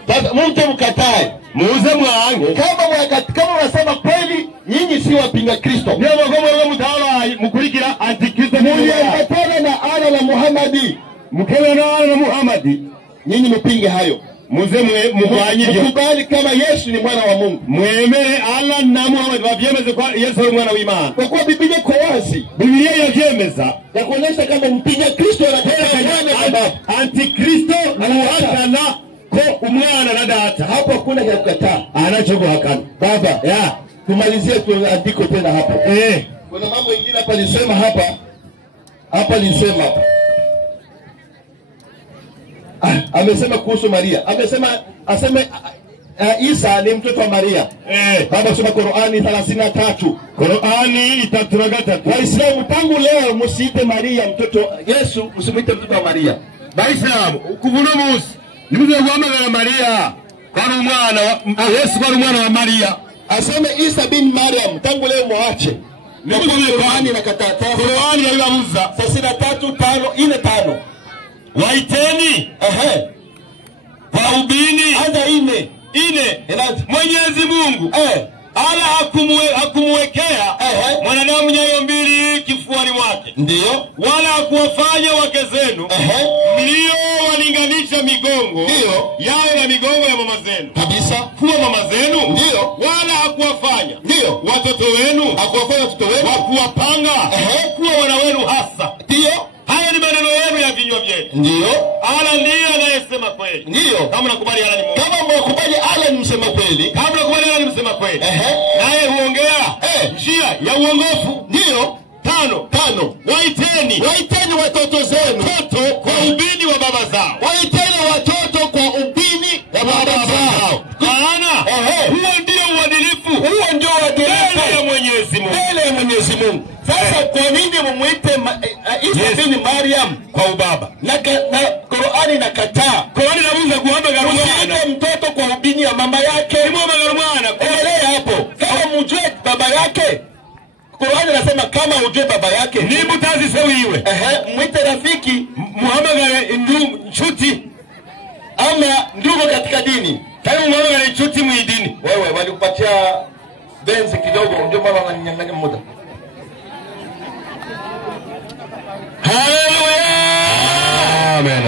Sasa mtu mkatae, muze mwange. Kama unasema kweli nyinyi si wapinga Kristo, ndio mgomo mtawala mkurikira antikristo, mliambatana na Allah na Muhammadi, mkewe na Allah na Muhammadi, nyinyi mpinge hayo. Muze mugwanye byo. Mkubali kama Yesu ni mwana wa Mungu. Mwemere Allah na Muhammad bavyemeze kwa Yesu ni mwana wa Imana. Kwa kuwa Biblia iko wazi. Biblia yavyemeza na kuonyesha kama mpinga Kristo anataka antikristo anahakana ko umwana na data. Hapo hakuna ya kukataa. Anacho kuhakana. Baba, tumalizie tuandiko tena hapa. Kuna mambo mengine hapa nisema hapa. Hapa nisema. Amesema kuhusu Maria. Aseme Isa ni mtoto wa Maria. Baba, soma Qur'ani 33. Qur'ani 33. Waislamu tangu leo msiite Maria mtoto Yesu, msimuite mtoto wa Maria. Waislamu kuvuno musi nimuze guhamagara Maria kwa umwana Yesu kwa umwana wa Maria. Aseme Isa bin Maryam tangu leo muache. Qur'ani nakataa. Qur'ani yabibabuza 33:5-4-5. Waiteni waubini hata ine Mwenyezi Mungu Allah hakumwekea mwanadamu nyayo mbili kifuani mwake, ndio wala hakuwafanya wake zenu mlio walinganisha migongo yao na migongo ya mama zenu kabisa kuwa mama zenu, ndio wala hakuwafanya watoto wenu hakuwafanya watoto wenu hakuwapanga kuwa wana wenu hasa. Ndio haya ni maneno yenu ya vinywa vyetu. Ndio. Allah ndiye anayesema kweli. Ndio. Kama nakubali Allah ni Mungu. Kama mnakubali Allah ni msema kweli. Kama nakubali Allah ni msema kweli. Naye huongea njia ya uongofu. Ndio. Tano. Waiteni watoto zenu. Watoto kwa ubini wa baba zao. Waiteni watoto kwa ubini wa baba zao. Maana huo ndio uadilifu. Huo ndio uadilifu mbele ya Mwenyezi Mungu. Mbele ya Mwenyezi Mungu. Sasa kwa nini mumuite Isa bin Maryam kwa ubaba? Na Qur'ani nakataa. Qur'ani inafunza kuhamagara mwana. Usiite mtoto kwa ubini ya mama yake. Muhamagara mwana. Elewa hapo. Kama mjue baba yake. Qur'ani nasema kama ujue baba yake ni mutazi sewiwe. Mwite rafiki, muhamagare ndugu nshuti ama ndugu katika dini. Kama muhamagare nshuti muidini. Wewe walikupatia benzi kidogo ndio mama ananyang'anya muda. Haleluya. Amen.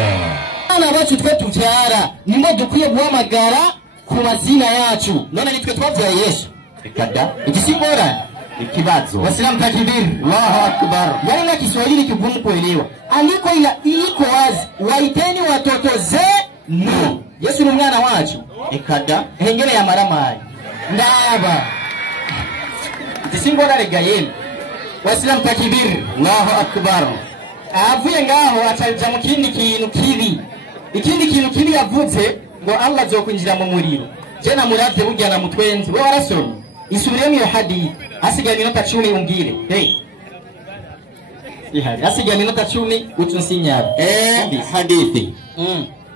Ana bacu twe tubyara nimbo dukwiye guhamagara ku mazina yacu. None nitwe twabyaye Yesu. Ikada. Ikisingora ikibazo. Waislamu takbir. Allahu akbar. Yana Kiswahili kigumu kuelewa. Andiko iko wazi. Waiteni watoto zenu. Yesu ni mwana wacu. Ikada. Hengere ya maramari. Ndaba. Ikisingora regayeni. Waislamu takbir. Allahu akbar. Avuye ngaho acaja mu kindi kintu kibi. Ikindi kintu kibi yavuze ngo Allah azokwinjira mu muriro. Je namuravye burya na mutwenzi. We warasomye. Isubiremo iyo hadithi. Asigaye minota 10 umbwire. Hey. Asigaye minota 10 utunsinyara. Hadithi.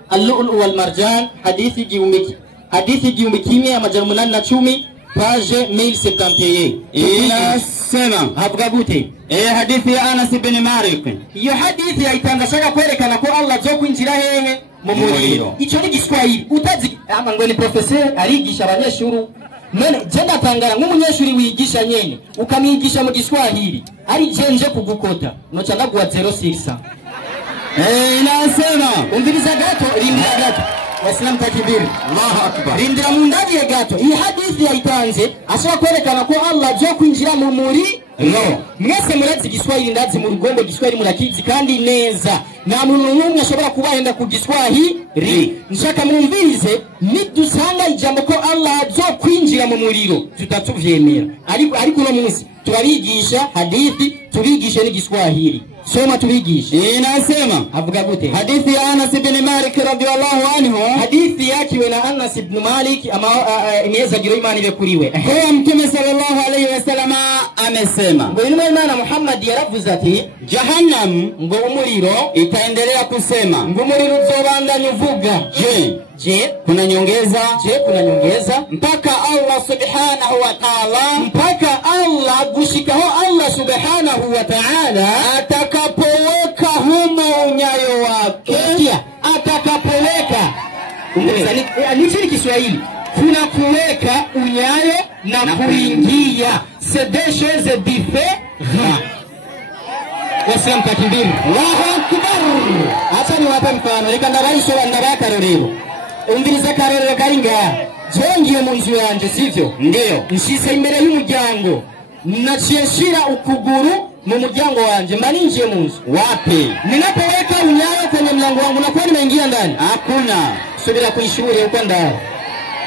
Al-lu'lu wal marjan hadithi giumiki. Hadithi giumiki ya majana 810 page 1071. Inasema havuga gute? Hadithi ya Anas ibn Malik. Iyo hadithi yaitangashaka kwerekana ko Allah azokwinjira hehe mu muriro. Ico ni Giswahili. Utazi ama ngo ni professeur arigisha abanyeshuri. None je ndatangara nk'umunyeshuri wigisha nyene ukamigisha mu Giswahili ari jenje kugukota noca ndaguwa 06. Inasema umviriza gato rimira gato. Waislamu takbir. Allahu akbar. Rindira mundani ya gato. Iyi hadithi yaitanze ashaka kwerekana ko Allah azokwinjira mu muri mwese murazi Giswahili ndazi mu Rugombo Giswahili murakizi kandi neza. Na muntu n'umwe ashobora kubahenda ku Giswahili. Nshaka mwumvirize nidusanga ijambo ko Allah azokwinjira mu muriro tutatuvyemera. Ariko no munsi turabigisha hadithi tubigishe ni Giswahili. Soma tubigishe. Inasema avuga gute? Hadithi ya Anas ibn Malik radhiyallahu anhu. Hadithi yake na Anas ibn Malik ama inaweza jiro imani ile kuriwe. Kwa Mtume sallallahu alayhi wasallam amesema. Ngo Imana Muhammad yaravuze ati Jahannam ngo umuriro itaendelea kusema. Ngo umuriro uzobandanya uvuga. Je, kuna nyongeza? Mpaka Allah subhanahu wa ta'ala. Mpaka Allah gushikaho Allah subhanahu wa ta'ala atakapoweka humo unyayo wake. Atakapoweka. Ni Kiswahili. Kuna kuweka unyayo na kuingia. C'est deux choses différentes. Waislamu takbir. Allahu akbar. Acha niwape mfano. Reka ndabaisho ndabaka rero. Umviriza karero karinga. Jongiye mu nzu yanje sivyo? Ndio. Nshise imbere y'umuryango. Nacieshira ukuguru mu muryango wanje maninjiye mu nzu. Wapi? Ninapoweka unyayo kwenye mlango wangu nakuwa nimeingia ndani. Hakuna. Subira kuishuri huko ndani.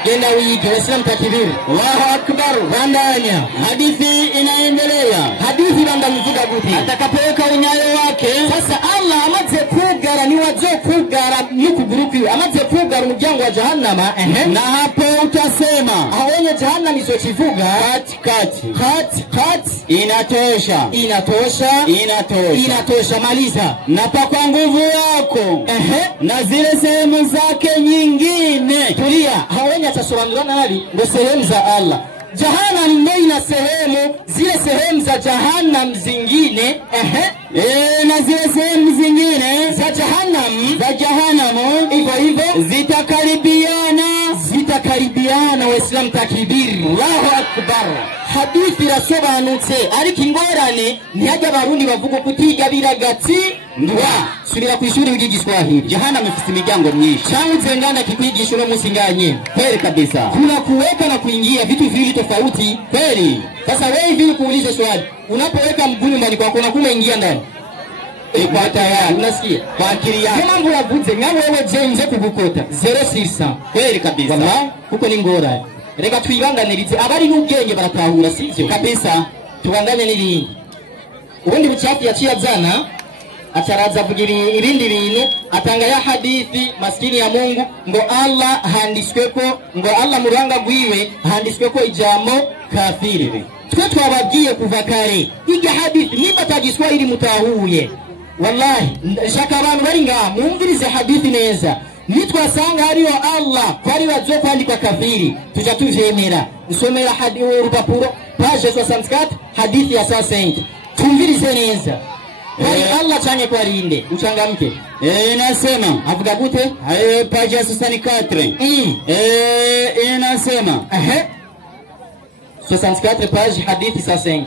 Genda wiki. Waislamu takbir. Allahu akbar. Bandanya. Hadithi inaendelea. Hadithi banda mvuga gute? Atakapoweka unyayo wake. Sasa Allah amaze kugara ni wazo kugara n'ukuguruki amaze kugara umuryango wa Jahannama. Na hapo utasema awenye Jahannam isochivuga kat inatosha maliza. Na kwa nguvu yako na zile sehemu zake nyingine. Tulia. Hawenye atasobanurana nali ndo sehemu za Allah. Jahannam ndio ina sehemu, zile sehemu za Jahannam zingine na zile sehemu zingine za Jahannam hivyo zitakaribiana. Waislamu takbir. Allahu akbar. Hadithi rasobanutse ariko ingorane ntiyaje abarundi bavuga kutiga biragati ndwa subira kwishuri w'igiswahili. Jahannam ifite imiryango myinshi cyangwa nganda kikwigisha no musinganye kweli kabisa. Kuna kuweka na kuingia vitu viwili tofauti kweli. Sasa wewe hivi kuuliza swali, unapoweka mguu nyumbani kwako na kumeingia ndani kwa tayari unasikia kwa akili yako kama mbona vuze nyawe wewe jenze kugukota 0600 kweli kabisa wallahi kuko ni ngora reka twibanganirize abari n'ubwenge baratahura sivyo kabisa tubanganye n'ibindi ubundi bucafu yaciye azana ataraza kugira ibindi bintu atanga ya hadithi maskini ya Mungu ngo Allah handisweko ngo Allah muranga gwiwe handisweko ijambo kafiri twe twababwiye kuva kare iga hadithi niba tagiswahili mutahuye wallahi shaka abantu bari nga mwumvirize hadithi neza nitwasanga hariyo Allah kwari bazo kwandika kafiri tuja tuvyemera nsomera hadithi urupapuro page 64 hadithi ya 5 tumvirize neza Allah chanye kwa rinde uchangamke inasema avuga gute page 64 inasema 64 page hadithi 5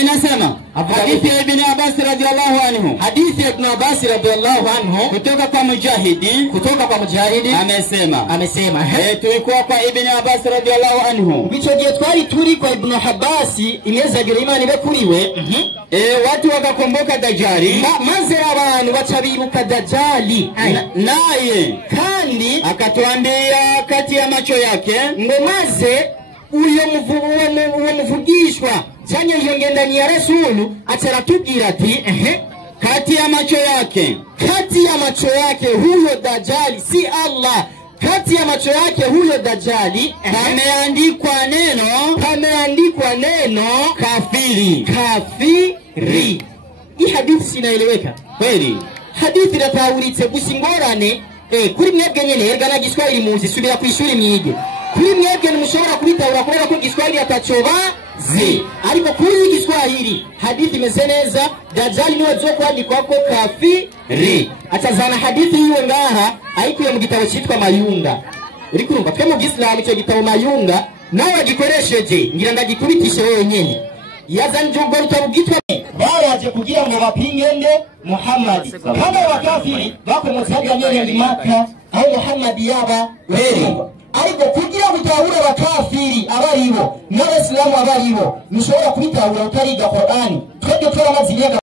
inasema hadithi ya Ibn Abbas radhiallahu anhu hadithi ya Ibn Abbas radhiallahu anhu kutoka kwa Mujahidi amesema tulikuwa kwa Ibn Abbas radhiallahu anhu bicho gihe twari turi kwa Ibn Abbas imeza gira imani bekuriwe watu wakakomboka Dajjali maze abantu bacabiruka Dajjali naye kandi akatuambia kati ya macho yake ngo maze uyo muvugishwa cyanye iyo ngendani ya Rasulu acaratubwira ati kati ya macho yake huyo Dajjali si Allah kati ya macho yake huyo Dajjali pameandikwa neno kafiri hii hadithi sinaeleweka kweli hadithi ratawuritse gusingorane kuri mwebwe nyene ergana giswahili muzi subira ku ishuri mwige kuri mwebwe mushobora kubitahura kubera ko giswahili atacoba ariko kuri giswahili hadithi imeze neza Dajjali niwe zo kwandikwa ko kafiri atazana hadithi yiwe ngaha ayikuye mu gitabo cyitwa Mayunga uri kurumva twe mu Islam cyo gitabo Mayunga nawe agikoresheje ngira ndagikubitishe wewe nyene yazanje ubwo rutabugitwa baraje kugira ngo bapingende Muhammad kama wakafiri bakomotse nyene Maka aho Muhammad yaba ariko kugira gutahura abakafiri abaribo n'abasilamu abaribo mushobora kubitahura utariga Qur'ani twebwe twaramaze